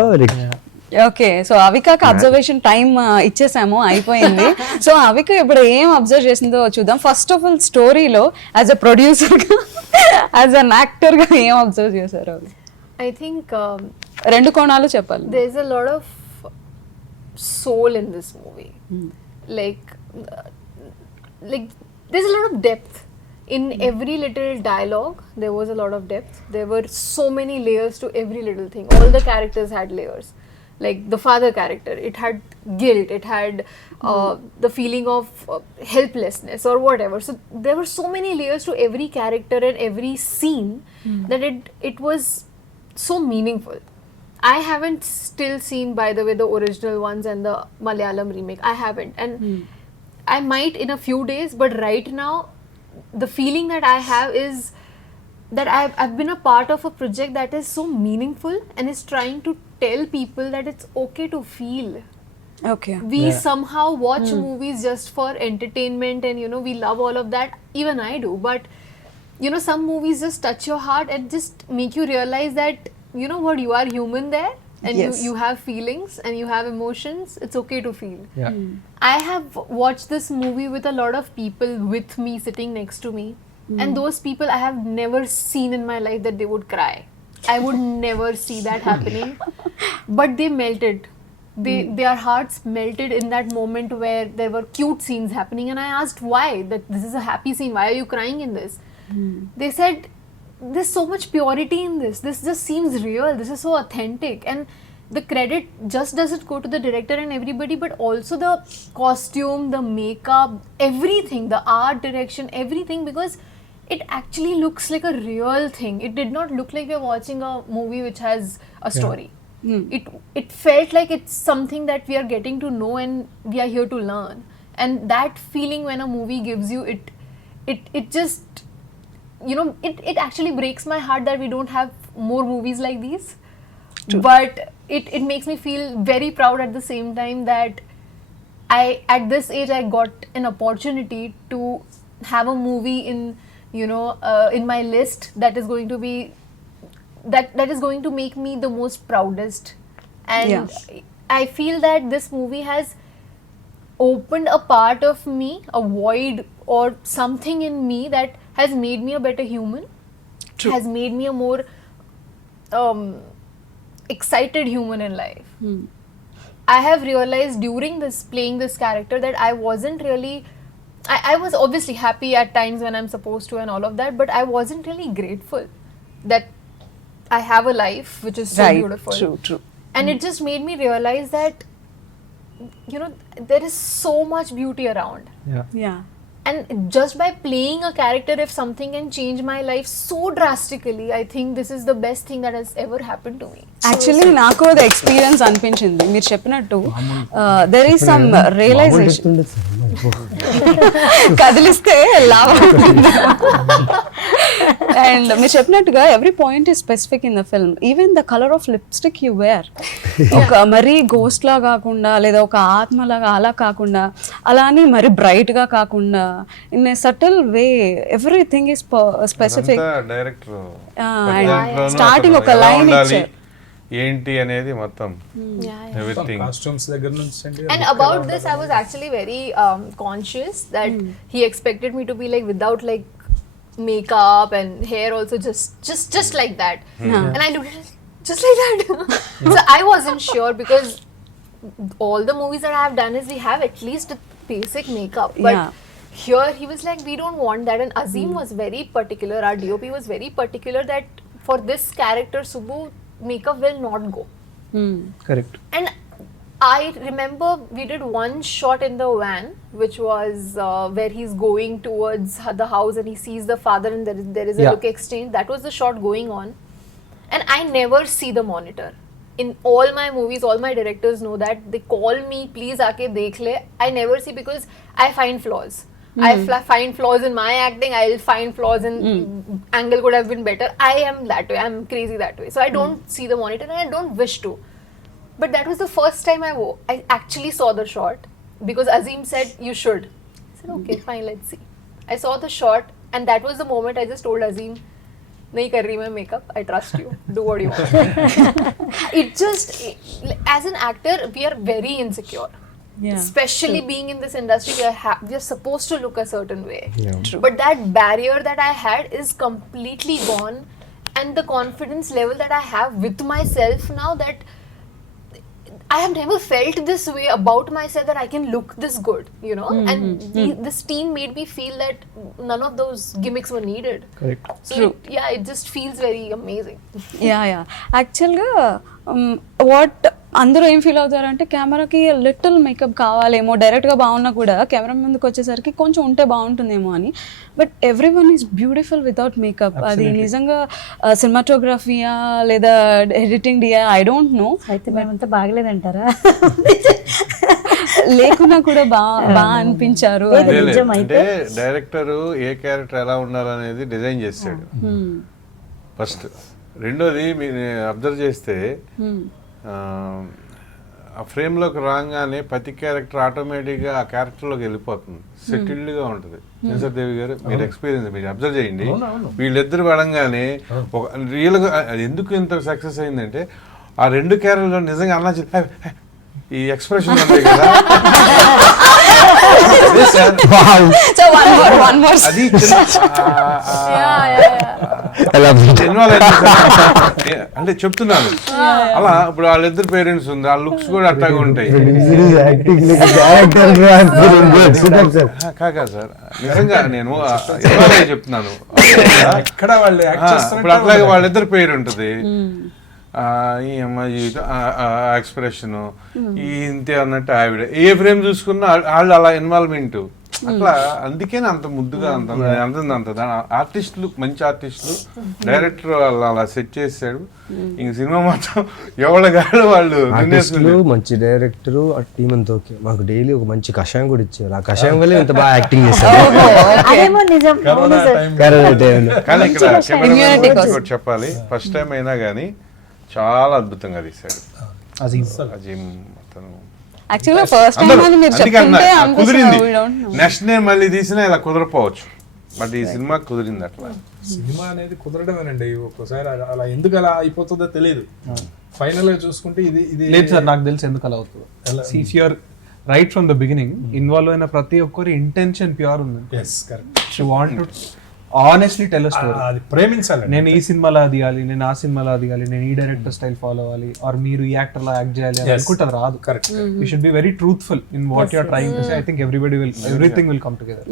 ఓకే, సో అవికాకి అబ్జర్వేషన్ టైం ఇచ్చేసాము, అయిపోయింది. సో అవిక ఇప్పుడు ఏం అబ్జర్వ్ చేసిందో చూద్దాం. ఫస్ట్ ఆఫ్ ఆల్ స్టోరీలో యాజ్ అ ప్రొడ్యూసర్ గా, యాజ్ అన్ యాక్టర్ గా ఏం అబ్జర్వ్ చేశారు? I think రెండు కోణాలు చెప్పాలి. there's a lot of soul in this movie. Like there's a lot of depth in every little dialogue. There was a lot of depth. There were so many layers to every little thing. All the characters had layers. Like the father character, it had guilt, it had the feeling of helplessness or whatever. So there were so many layers to every character and every scene that it was so meaningful. I haven't still seen, by the way, the original ones and the Malayalam remake. I haven't, and I might in a few days, but right now the feeling that I have is that I've been a part of a project that is so meaningful and is trying to tell people that it's okay to feel. Okay. We somehow watch movies just for entertainment, and we love all of that. Even I do, but some movies just touch your heart and just make you realize that what, you are human there, and you have feelings and you have emotions. It's okay to feel. Yeah. I have watched this movie with a lot of people with me, sitting next to me, And those people I have never seen in my life that they would cry. I would never see that happening. But they melted. Their hearts melted in that moment where there were cute scenes happening, and I asked why, that this is a happy scene, why are you crying in this? They said there's so much purity in this just seems real, this is so authentic. And the credit just doesn't go to the director and everybody, but also the costume, the makeup, everything, the art direction, everything, because it actually looks like a real thing. It did not look like we're watching a movie which has a story. It felt like it's something that we are getting to know and we are here to learn. And that feeling when a movie gives you, it just, you know, it actually breaks my heart that we don't have more movies like these. True. But it makes me feel very proud at the same time that at this age I got an opportunity to have a movie in, you know, in my list that is going to be that is going to make me the most proudest. And I feel that this movie has opened a part of me, a void or something in me that has made me a better human. True. Has made me a more excited human in life. I have realized during this playing this character that I wasn't really, I was obviously happy at times when I'm supposed to and all of that, but I wasn't really grateful that I have a life which is so beautiful. True. And it just made me realize that, you know, there is so much beauty around. Yeah. And just by playing a character, if something can change my life so drastically, I think this is the best thing that has ever happened to me. Actually నాకు అది experience అనిపించింది మీరు చెప్పినట్టు. There is some realisation, కదిలిస్తే లాభం. And మీరు చెప్పినట్టుగా every point is specific in the film. Even the colour of lipstick you wear, ఒక మరీ గోస్ట్ లా కాకుండా లేదా ఒక ఆత్మలాగా అలా కాకుండా, అలా అని మరీ బ్రైట్ గా కాకుండా, in a subtle way everything is specific. Director starting ఒక లైన్ ఇచ్చారు ఏంటి అనేది మొత్తం ఎవ్రీథింగ్ కాస్ట్యూమ్స్ దగ్గర నుంచి అండి. And about this I was actually very conscious that he expected me to be like without like makeup and hair also just like that. And I looked at it just like that. So I wasn't sure because all the movies that I have done is we have at least a basic makeup, but here he was like we don't want that. And Azim was very particular, our DOP was very particular that for this character Subbu makeup will not go. Correct. And I remember we did one shot in the van which was where he's going towards the house and he sees the father and there is a look exchange. That was the shot going on, and I never see the monitor. In all my movies, all my directors know that they call me, please aake dekh le. I never see because I find flaws. I find flaws in my acting. I'll find flaws in angle could have been better. I am that way. I'm crazy that way. So I don't see the monitor and I don't wish to. But that was the first time I actually saw the shot because Azim said you should. I said okay, fine, let's see. I saw the shot and that was the moment I just told Azim, nahi kar rahi main makeup. I trust you. Do what you want. It just, as an actor, we are very insecure. Especially being in this industry, we are supposed to look a certain way. But that barrier that I had is completely gone, and the confidence level that I have with myself now, that I have never felt this way about myself, that I can look this good, you know. And this team made me feel that none of those gimmicks were needed. Correct. So it just feels very amazing. యాక్చువల్గా what అందరూ ఏం feel అవుతారంటే కెమెరాకి little makeup కావాలేమో, డైరెక్ట్గా బాగున్నా కూడా camera ముందుకు వచ్చేసరికి కొంచెం ఉంటే బాగుంటుందేమో అని. But every one is beautiful without makeup. అది నిజంగా సినిమాటోగ్రఫీయా లేదా ఎడిటింగ్ డియా ఐ డోంట్ నో. అయితే మేమంతా బాగలేదంటారా? లేకున్నా కూడా బాగా అనిపించారు. అంటే డైరెక్టర్ ఏ క్యారెక్టర్ ఎలా ఉండాలనేది డిజైన్ చేస్తాడు ఫస్ట్. రెండోది మీరు అబ్జర్వ్ చేస్తే ఆ ఫ్రేమ్లోకి రాగానే ప్రతి క్యారెక్టర్ ఆటోమేటిక్గా ఆ క్యారెక్టర్లోకి వెళ్ళిపోతుంది, సెటిల్డ్గా ఉంటుంది. దేవి గారు మీరు ఎక్స్పీరియన్స్ మీరు అబ్జర్వ్ చేయండి. వీళ్ళిద్దరు పడంగానే ఒక రియల్గా ఎందుకు ఇంత సక్సెస్ అయిందంటే ఆ రెండు క్యారెక్టర్లో నిజంగా అన్నా ఈ ఎక్స్ప్రెషన్ ఉంటాయి కదా అదే సార్. సో వన్ మోర్ అది ఎలా ఇన్వాల్వ్ అంటే చెప్తున్నాను అలా. ఇప్పుడు వాళ్ళిద్దరు పేరెంట్స్ ఉంది, వాళ్ళ లుక్స్ కూడా అట్టాగా ఉంటాయి. కాకా సార్ నిజంగా నేను ఇన్వాల్వ్ అయ్యి చెప్తున్నాను. ఎక్కడ వాళ్ళు యాక్ట్ ఇప్పుడు చేస్తున్నట్టు అట్లాగే వాళ్ళిద్దరు పేరు ఉంటుంది, ఈ అమ్మాయి ఎక్స్ప్రెషన్ ఈ ఇంతే అన్నట్టు ఆవిడ ఏ ఫ్రేమ్ చూసుకున్నా వాళ్ళు అలా ఇన్వాల్వ్మెంట్ అట్లా. అందుకనే అంత ముద్దుగా అంత అంత ఆర్టిస్టులు, మంచి ఆర్టిస్టులు, డైరెక్టర్ వాళ్ళు అలా సెట్ చేసాడు. ఇంక సినిమా మొత్తం ఎవడగాడు వాళ్ళు ఆర్టిస్టులు, మంచి డైరెక్టర్, ఆ టీం అంతా ఓకే. మాకు డైలీ ఒక మంచి కషాయం కూడా ఇచ్చారు. ఆ కషాయం వల్ల ఇంత బాగా యాక్టింగ్ చేశారు. అదేమో నిజం. అవును సార్. కరోనా టైంలో కానీ ఇక్కడ కెమెరామెన్ గురించి ఒకటి చెప్పాలి, ఫస్ట్ టైం అయినా కానీ చాలా అద్భుతంగా తీశాడు అజీమ్. అతను యాక్చువల్గా ఫస్ట్ టైం అని మీరు అందుకే చెప్తుంటే అన్నా, కుదిరింది. అనిపిస్తుంది. నెక్స్ట్ డే మళ్ళీ తీసినా ఇలా కుదరపోవచ్చు, బట్ ఈ సినిమా కుదిరింది అట్లా. సినిమా అనేది కుదరడమేనండి. ఒక్కోసారి అలా ఎందుకు అలా అయిపోతుందో తెలియదు. ఫైనల్ గా చూసుకుంటే ఇది ఇది లేదు సార్, నాకు తెలిసి ఎందుకు అలా అవుతుంది. If you're right from the beginning involve అయిన ప్రతి ఒక్కరి ఇంటెన్షన్ ప్యూర్ ఉంది. yes correct. She want to honestly tell story. అది ప్రేమించాలి. నేను ఈ సినిమాలో దిగాలి, నేను ఆ సినిమాలో దిగాలి, నేను ఈ డైరెక్టర్ స్టైల్ ఫాలో అవ్వాలి, ఆర్ మీరు ఈ యాక్టర్ లా యాక్ట్ చేయాలి అని అనుకుంటే అది రాదు. Correct. You should be very truthful in what you're trying to say. I think everything will come together.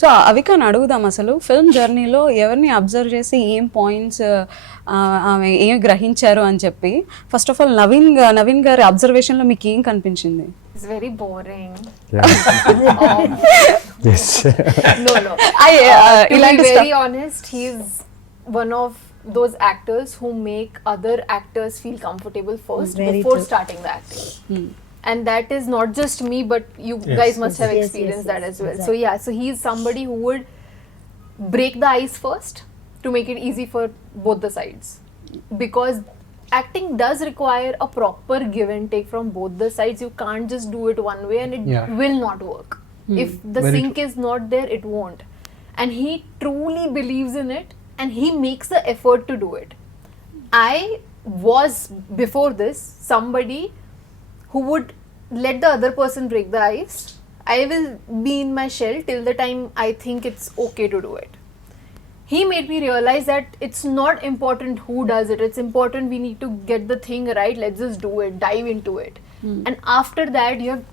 So అవికాని అడుగుదాం, అసలు ఫిల్మ్ జర్నీలో ఎవరిని అబ్జర్వ్ చేసి ఏం పాయింట్స్ ఆమె ఏం గ్రహించారు అని చెప్పి. ఫస్ట్ ఆఫ్ ఆల్ నవీన్ గారి అబ్జర్వేషన్ లో మీకు ఏం కనిపించింది? It's very boring. yes. No. To be very honest, he's one of those actors who make other actors feel comfortable first Very before true. starting the acting. And that is not just me, but you guys must have experienced that as well. So yeah, so he's somebody who would break the ice first to make it easy for both the sides, because acting does require a proper give and take from both the sides. You can't just do it one way and it will not work. If the sync is not there, it won't. And he truly believes in it and he makes the effort to do it. I was before this somebody who would let the other person break the ice. I will be in my shell till the time I think it's okay to do it. He made me realize that it's not important who does it. It's important we need to get the thing right. Let's just do it, dive into it. And after that, you have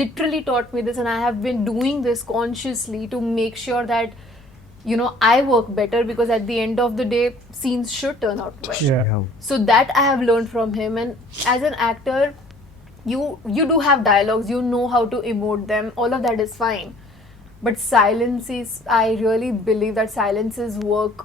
literally taught me this, and I have been doing this consciously to make sure that, you know, I work better, because at the end of the day, scenes should turn out well. Yeah. So that I have learned from him. And as an actor, you do have dialogues, you know how to emote them, all of that is fine. But silences, I really believe that silences work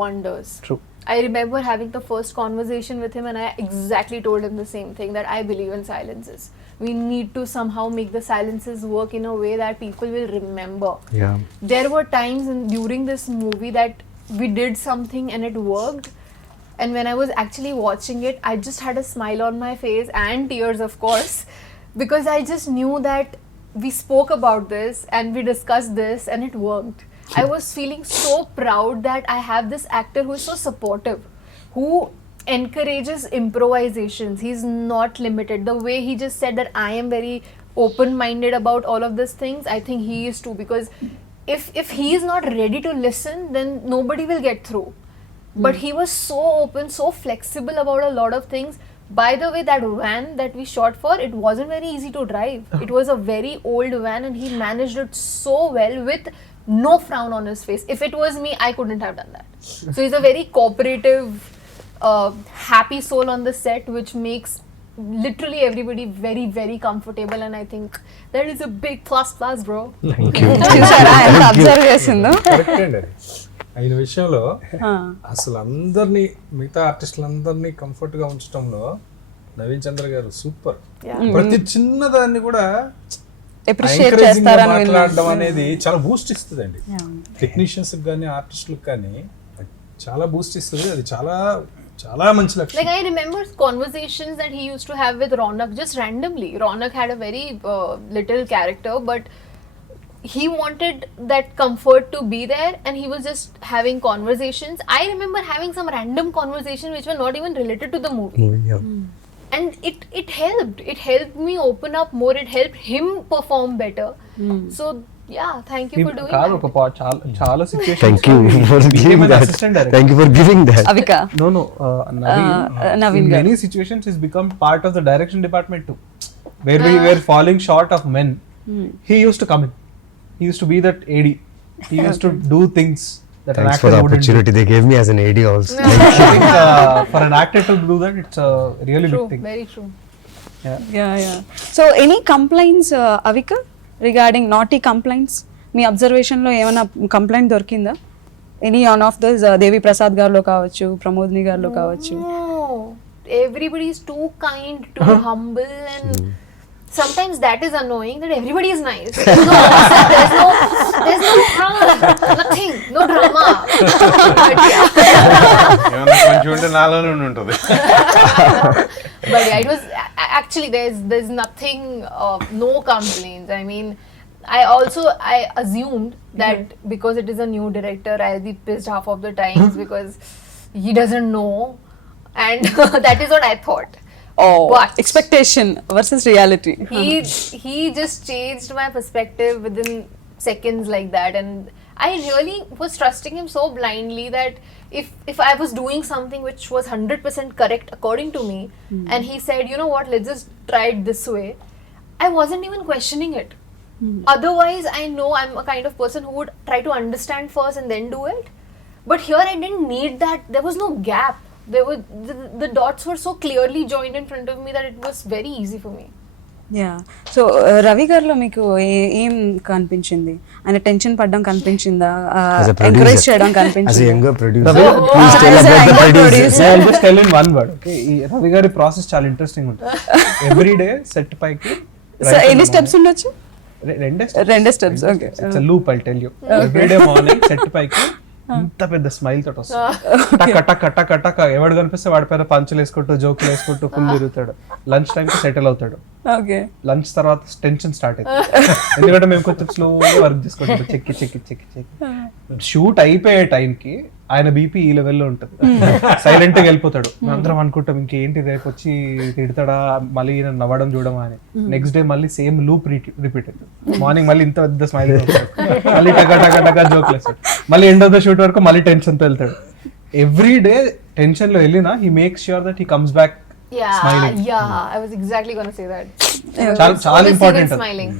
wonders. True. I remember having the first conversation with him and I exactly told him the same thing, that I believe in silences. We need to somehow make the silences work in a way that people will remember. Yeah. There were times during this movie that we did something and it worked. And when I was actually watching it, I just had a smile on my face and tears, of course, because I just knew that we spoke about this and we discussed this and it worked. I was feeling so proud that I have this actor who is so supportive, who encourages improvisations. He's not limited. The way he just said that I am very open-minded about all of these things, I think he is too, because if he is not ready to listen, then nobody will get through. But he was so open, so flexible about a lot of things. By the way, that van that we shot for, it wasn't very easy to drive. It was a very old van and he managed it so well with no frown on his face. If it was me, I couldn't have done that. So he's a very cooperative, happy soul on the set, which makes literally everybody very, very comfortable. And I think that is a big plus, bro. చూసారా ఎంత observe చేసిందో? Correct అండి. అది అయిన విషయంలో అసలు అందరినీ, మిగతా ఆర్టిస్టులందరినీ కంఫర్ట్ గా ఉంచడంలో నవీన్ చంద్ర గారు సూపర్. ప్రతి చిన్నదాన్ని కూడా అప్రిషియేట్ encouraging గా చేస్తారని మాట్లాడడం అనేది చాలా బూస్ట్ ఇస్తుంది అండి. టెక్నీషియన్స్ కానీ ఆర్టిస్టులకు కానీ చాలా బూస్ట్ ఇస్తుంది. అది చాలా చాలా మంచి లక్షణం. Like I remember conversations that he used to have with Ronak just randomly. Ronak had a very little character, but he wanted that comfort to be there and he was just having conversations. I remember having some random conversation which were not even related to the movie. and it helped me open up more, it helped him perform better. So yeah, thank you for doing కాదు that. ఒక చాలా situations thank you for giving that thank you for giving that Avika. No, Naveen in garu. many situations he's become part of the direction department too, where we were falling short of men. He used to come in, he used to be that AD, he used to do things that an thanks actor for the wouldn't do. Opportunity they gave me as N AD also I think for an actor to do that, it's a really True, big thing. very true. Yeah. So any complaints, Avika, regarding naughty complaints? Me observation లో ఏమైనా complaint దొరికిందా? Any on off this దేవి ప్రసాద్ గారిలో కావచ్చు, ప్రమోదిని గారిలో కావచ్చు. No, everybody is too kind, too humble, and sometimes that is annoying that everybody is nice. There's no nothing, no drama. But yeah. ఏమన్నా కొంచెం ఉంటే నాలోనే ఉంటుంది. But yeah, it was actually there's nothing, no complaints. I mean, I assumed that because it is a new director, I'll be pissed half of the times because he doesn't know, and that is what I thought. Oh, But expectation versus reality. he just changed my perspective within seconds like that, and I really was trusting him so blindly that if I was doing something which was 100% correct according to me, and he said, you know what, let's just try it this way, I wasn't even questioning it. Otherwise, I know I'm a kind of person who would try to understand first and then do it, but here I didn't need that. There was no gap. There were the dots were so clearly joined in front of me that it was very easy for me. Yeah. So Ravi గారిలో మీకు ఏం కనిపించింది? ఆయన tension పడడం కనిపించిందా? As a producer. Encourage చేయడం as a కనిపించిందా? Younger producer Ravi- please tell as a about the younger producer I'll just tell in one word, okay? ఈ రవి గారి ప్రాసెస్ చాలా ఇంట్రెస్టింగ్ ఉంటుంది. ఎవ్రీ డే సెట్ పైకి సో ఎన్ని స్టెప్స్ ఉండొచ్చు? రెండే steps, okay. It's loop, I tell you. Every day morning set పైకి ఇంత పెద్ద స్మైల్ తోటి వస్తుంది. టక్ టక్ టక్ టక్ ఎవడు కనిపిస్తే వాడి పేద పంచులు వేసుకుంటూ జోకులు వేసుకుంటూ ఫుల్ తిరుగుతాడు. లంచ్ టైం కి సెటిల్ అవుతాడు. ఓకే. లంచ్ తర్వాత టెన్షన్ స్టార్ట్ అవుతుంది, ఎందుకంటే మేము కొంచెం స్లోగా వర్క్ చేసుకుంటాం. చెక్కి షూట్ అయిపోయే టైంకి ఆయన బీపీ ఈ లెవెల్లో ఉంటుంది. సైలెంట్ గా వెళ్ళిపోతాడు. మేము అందరం అనుకుంటాం ఇంకేంటి రేపు వచ్చి తిడతాడా, మళ్ళీ ఈయన నవ్వడం చూడమా అని. నెక్స్ట్ డే మళ్ళీ సేమ్ లూప్ రిపీట్ అవుతుంది. మార్నింగ్ మళ్ళీ ఇంత పెద్ద స్మైల్, మళ్ళీ టకా జోక్లు వేస్తాడు. మళ్ళీ ఎండ్ ఆఫ్ ద షూట్ వరకు మళ్ళీ టెన్షన్ తో వెళ్తాడు. ఎవ్రీ డే టెన్షన్ లో వెళ్ళినా he makes sure that he comes back smiling. Yeah, I was exactly going to say that. చాలా important. Smiling.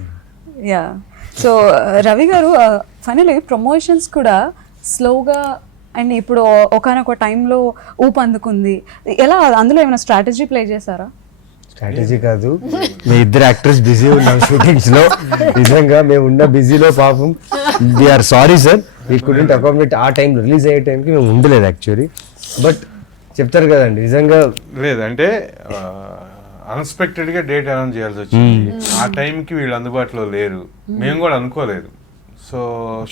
Yeah. So Ravi గారు ఫైనలీ ప్రమోషన్స్ కూడా స్లోగా అండ్ ఇప్పుడు ఒకనొక టైంలో ఊపు అందుకుంది. ఎలా, అందులో ఏమైనా స్ట్రాటజీ ప్లే చేశారా? స్ట్రాటజీ కాదు, మీ ఇద్దరు యాక్టర్స్ బిజీ ఉన్నాం షూటింగ్స్ లో. నిజంగా మేము ఉన్న బిజీలో పాపం we're sorry sir, we couldn't accommodate. ఆ టైం రిలీజ్ అయ్యే టైంకి మేము ఉండలేదు యాక్చువల్లీ. బట్ చెప్తారు కదండి నిజంగా లేదంటే అన్ఎక్స్పెక్టెడ్ గా డేట్ అనౌన్స్ చేయాల్సి వచ్చింది. ఆ టైంకి వీళ్ళు అందుబాటులో లేరు, మేము కూడా అనుకోలేదు. సో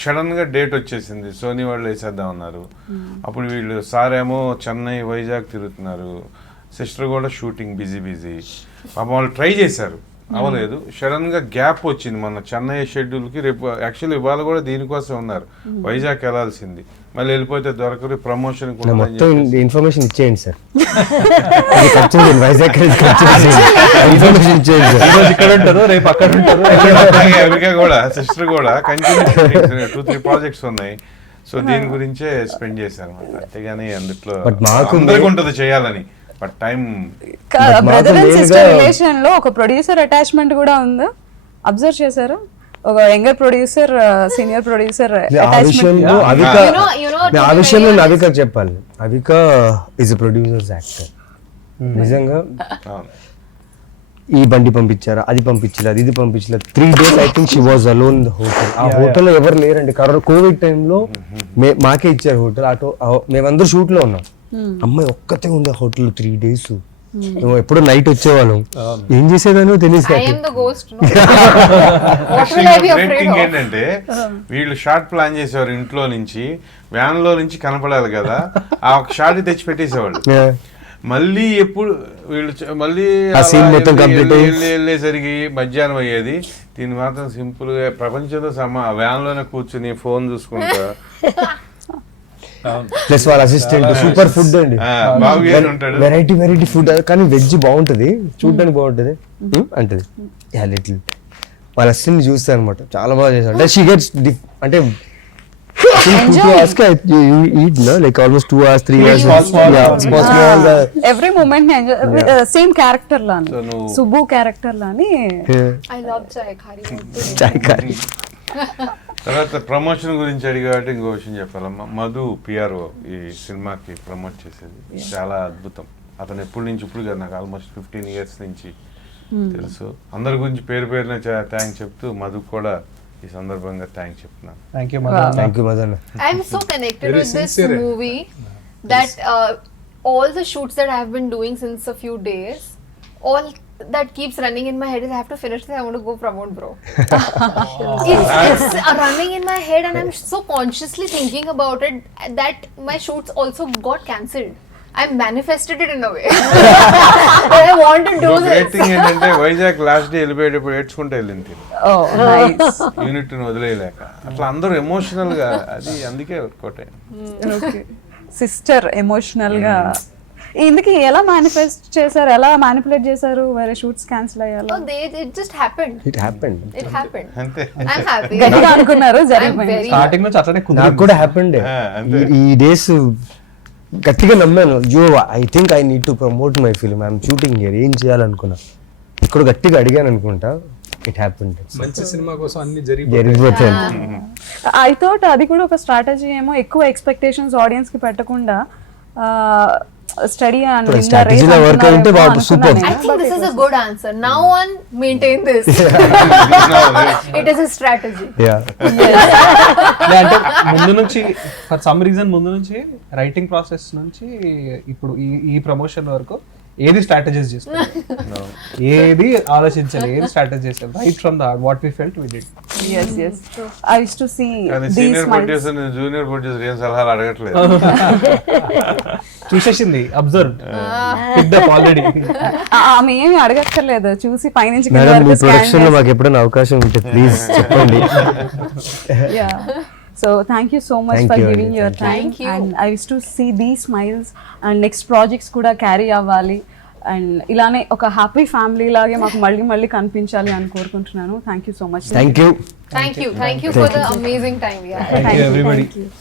సడన్ గా డేట్ వచ్చేసింది, సోనీ వాళ్ళు వేసేద్దాం అన్నారు. అప్పుడు వీళ్ళు సార్ ఏమో చెన్నై వైజాగ్ తిరుగుతున్నారు, సిస్టర్ కూడా షూటింగ్ బిజీ. పాపం వాళ్ళు ట్రై చేశారు, అవ్వలేదు. సడన్ గా గ్యాప్ వచ్చింది మొన్న చెన్నై షెడ్యూల్ కి. రేపు యాక్చువల్లీ ఇవాళ కూడా దీనికోసం ఉన్నారు, వైజాగ్ వెళ్ళాల్సింది. మళ్ళీ వెళ్ళిపోతే దొరకరు, ప్రమోషన్ కూడా మొత్తం ఇన్ఫర్మేషన్ ఇచ్చేయండి సార్. వైజాగ్ ఇన్ఫర్మేషన్ ఇచ్చేయండి సార్. ఈరోజు ఇక్కడ ఉంటారు, రేపు అక్కడ ఉంటారు. అవికా కూడా సిస్టర్ కూడా కంటిన్యూ 2-3 ప్రాజెక్ట్స్ ఉన్నాయి. సో దీని గురించే స్పెండ్ చేశారు అనమాట. అంతేగాని అందులో But మాకు అందరికీ ఉంటుంది చేయాలని, but time. Brother and sister relation లో ఒక ప్రొడ్యూసర్ అటాచ్మెంట్ కూడా ఉందా? అబ్జర్వ్ చేశారా? ఒక యంగర్ ప్రొడ్యూసర్ సీనియర్ ప్రొడ్యూసర్ ఆ విషయంలో అవిక, ఆ విషయంలో అవిక చెప్పాలి. Avika is a producers actor. నిజంగా ఈ బండి పంపించారా, అది పంపించలేదు, ఇది పంపించలేదు. 3 days I think she was alone the hotel. ఆ హోటల్లో ఎవరు లేరండి. కోవిడ్ టైంలో మాకే ఇచ్చారు హోటల్. మేమందరూ షూట్ లో ఉన్నాం, అమ్మాయి ఒక్కతే ఉంది ఆ హోటల్ 3 days. మేము ఎప్పుడు నైట్ వచ్చేవాళ్ళం, ఏం చేసేదానో తెలియదు. I am the ghost, no? What will I be afraid of? ఏంటంటే వీళ్ళు షార్ట్ ప్లాన్ చేసేవారు ఇంట్లో నుంచి, వ్యాన్ లో నుంచి కనపడాలి కదా, ఆ ఒక షార్ట్ తెచ్చి పెట్టేసేవాళ్ళు. మళ్ళీ ఎప్పుడు వీళ్ళు మళ్ళీ వెళ్ళేసరికి మధ్యాహ్నం అయ్యేది. దీన్ని మాత్రం సింపుల్ గా ప్రపంచంతో వ్యాన్ లోనే కూర్చుని ఫోన్ చూసుకుంటా ప్లస్ వాళ్ళ అసిస్టెంట్ సూపర్ ఫుడ్ అండి, బాబు గారు ఉంటాడు. వెరైటీ ఫుడ్, కానీ వెజ్ బాగుంటది, చూడడానికి బాగుంటది అంటది. లిటిల్ వాళ్ళ అసిస్టెంట్ చూస్తాను అనమాట, చాలా బాగా చేస్తాను. అంటే షీ గెట్స్ అంటే like almost 2 hours 3 hours small every moment same character లాని, So, నువ్వు- సుబ్బు క్యారెక్టర్ లాని. I love chai khari. Chai khari. తర్వాత ప్రమోషన్ గురించి అడిగాడు. ఇంకో విషయం చెప్పాలమ్మా, మధు పిఆర్ఓ ఈ సినిమాకి ప్రమోట్ చేసేది చాలా అద్భుతం. అతను ఎప్పటి నుంచి ఇప్పుడు కదా, నాకు ఆల్మోస్ట్ 15 years నుంచి తెలుసు. అందరి గురించి పేరు పేరున థ్యాంక్స్ చెప్తూ మధు కూడా ఈ సందర్భంగా థ్యాంక్స్ చెప్తున్నాను. Thank you thank you Madan. I'm so connected Very with this sincere. movie that all the shoots that I've been doing since a few days, all that keeps running in my head is I have to finish this, I want to go promote, bro. it's running in my head and I'm so consciously thinking about it that my shoots also got cancelled. I manifested it in a way. I want to do great this. Thing ఏంటంటే Vizag last day వెళ్ళిపోయేటప్పుడు ఏడ్చుకుంటే వెళ్ళింది Oh, nice. Unit ని వదిలేయలేక. అట్లా అందరూ emotional గా, అది అందుకే work out అయింది. సిస్టర్ ఎమోషనల్ గా ఇందుకు ఎలా మేనిఫెస్ట్ చేశారు, ఎలా మ్యానిపులేట్ చేశారు వేరే షూట్స్ క్యాన్సిల్ అయ్యాలో? It just happened. It happened. It happened. అంతే. I'm happy. గట్టిగా అనుకున్నారు, I'm జరిగిపోయింది. very స్టార్టింగ్ నుంచి అట్లనే నాకు కుదిరింది. కూడా హ్యాపెండ్. అంతే. ఈ డేస్ గట్టిగా నమ్మాను, I think I need to promote my film, I'm shooting here, ఏం చేయాలనుకున్నా. ఇక్కడ గట్టిగా అడిగాను అనుకుంటా, ఇట్ హ్యాపెండ్. మంచి సినిమా కోసం అన్ని జరిగిపోతాయి. జరిగిపోతుంది. ఐ థాట్ అది కూడా ఒక స్ట్రాటజీ ఏమో, ఎక్కువ ఎక్స్పెక్టేషన్స్ ఆడియన్స్ కి పెట్టకుండా స్టడీ ఇప్పుడు strategy లో work అయింటే బాబు super. I think this is a good answer. Now on, maintain this. It is a strategy. Yeah లే, అంటే ముందు నుంచి ఫర్ సమ్ రీజన్ ముందు నుంచి రైటింగ్ ప్రాసెస్ నుంచి ఇప్పుడు ఈ ప్రమోషన్ వరకు ఏది స్ట్రాటజైజ్ చేసుకోవాలి, ఏది ఆలోచించాలి, ఏది స్ట్రాటజైజ్ చేసాం, right from the what we felt we did. yes yes I used to see కానీ these senior smiles. Producer junior producer ఏం సలహాలు అడగట్లేదు. చూసేసింది, అబ్జర్వ్ పిక్ అప్ ఆల్రెడీ. ఆమె ఏమి అడగక్కర్లేదు, చూసి పైనుంచి కింద మేడం, మీ వరకు scan ప్రొడక్షన్ లో మాకు ఎప్పుడైనా అవకాశం ఉంటే ప్లీజ్ చెప్పండి. yeah so thank you so much Thank for you, giving Anita. your time. Thank you. And I used to see these smiles and next projects కూడా క్యారీ అవ్వాలి అండ్ ఇలానే ఒక హ్యాపీ ఫ్యామిలీ లాగే మాకు మళ్ళీ మళ్ళీ కనిపించాలి అని కోరుకుంటున్నాను. Thank you so much. Thank you. Thank you. Thank you for the amazing time we had. Thank you everybody.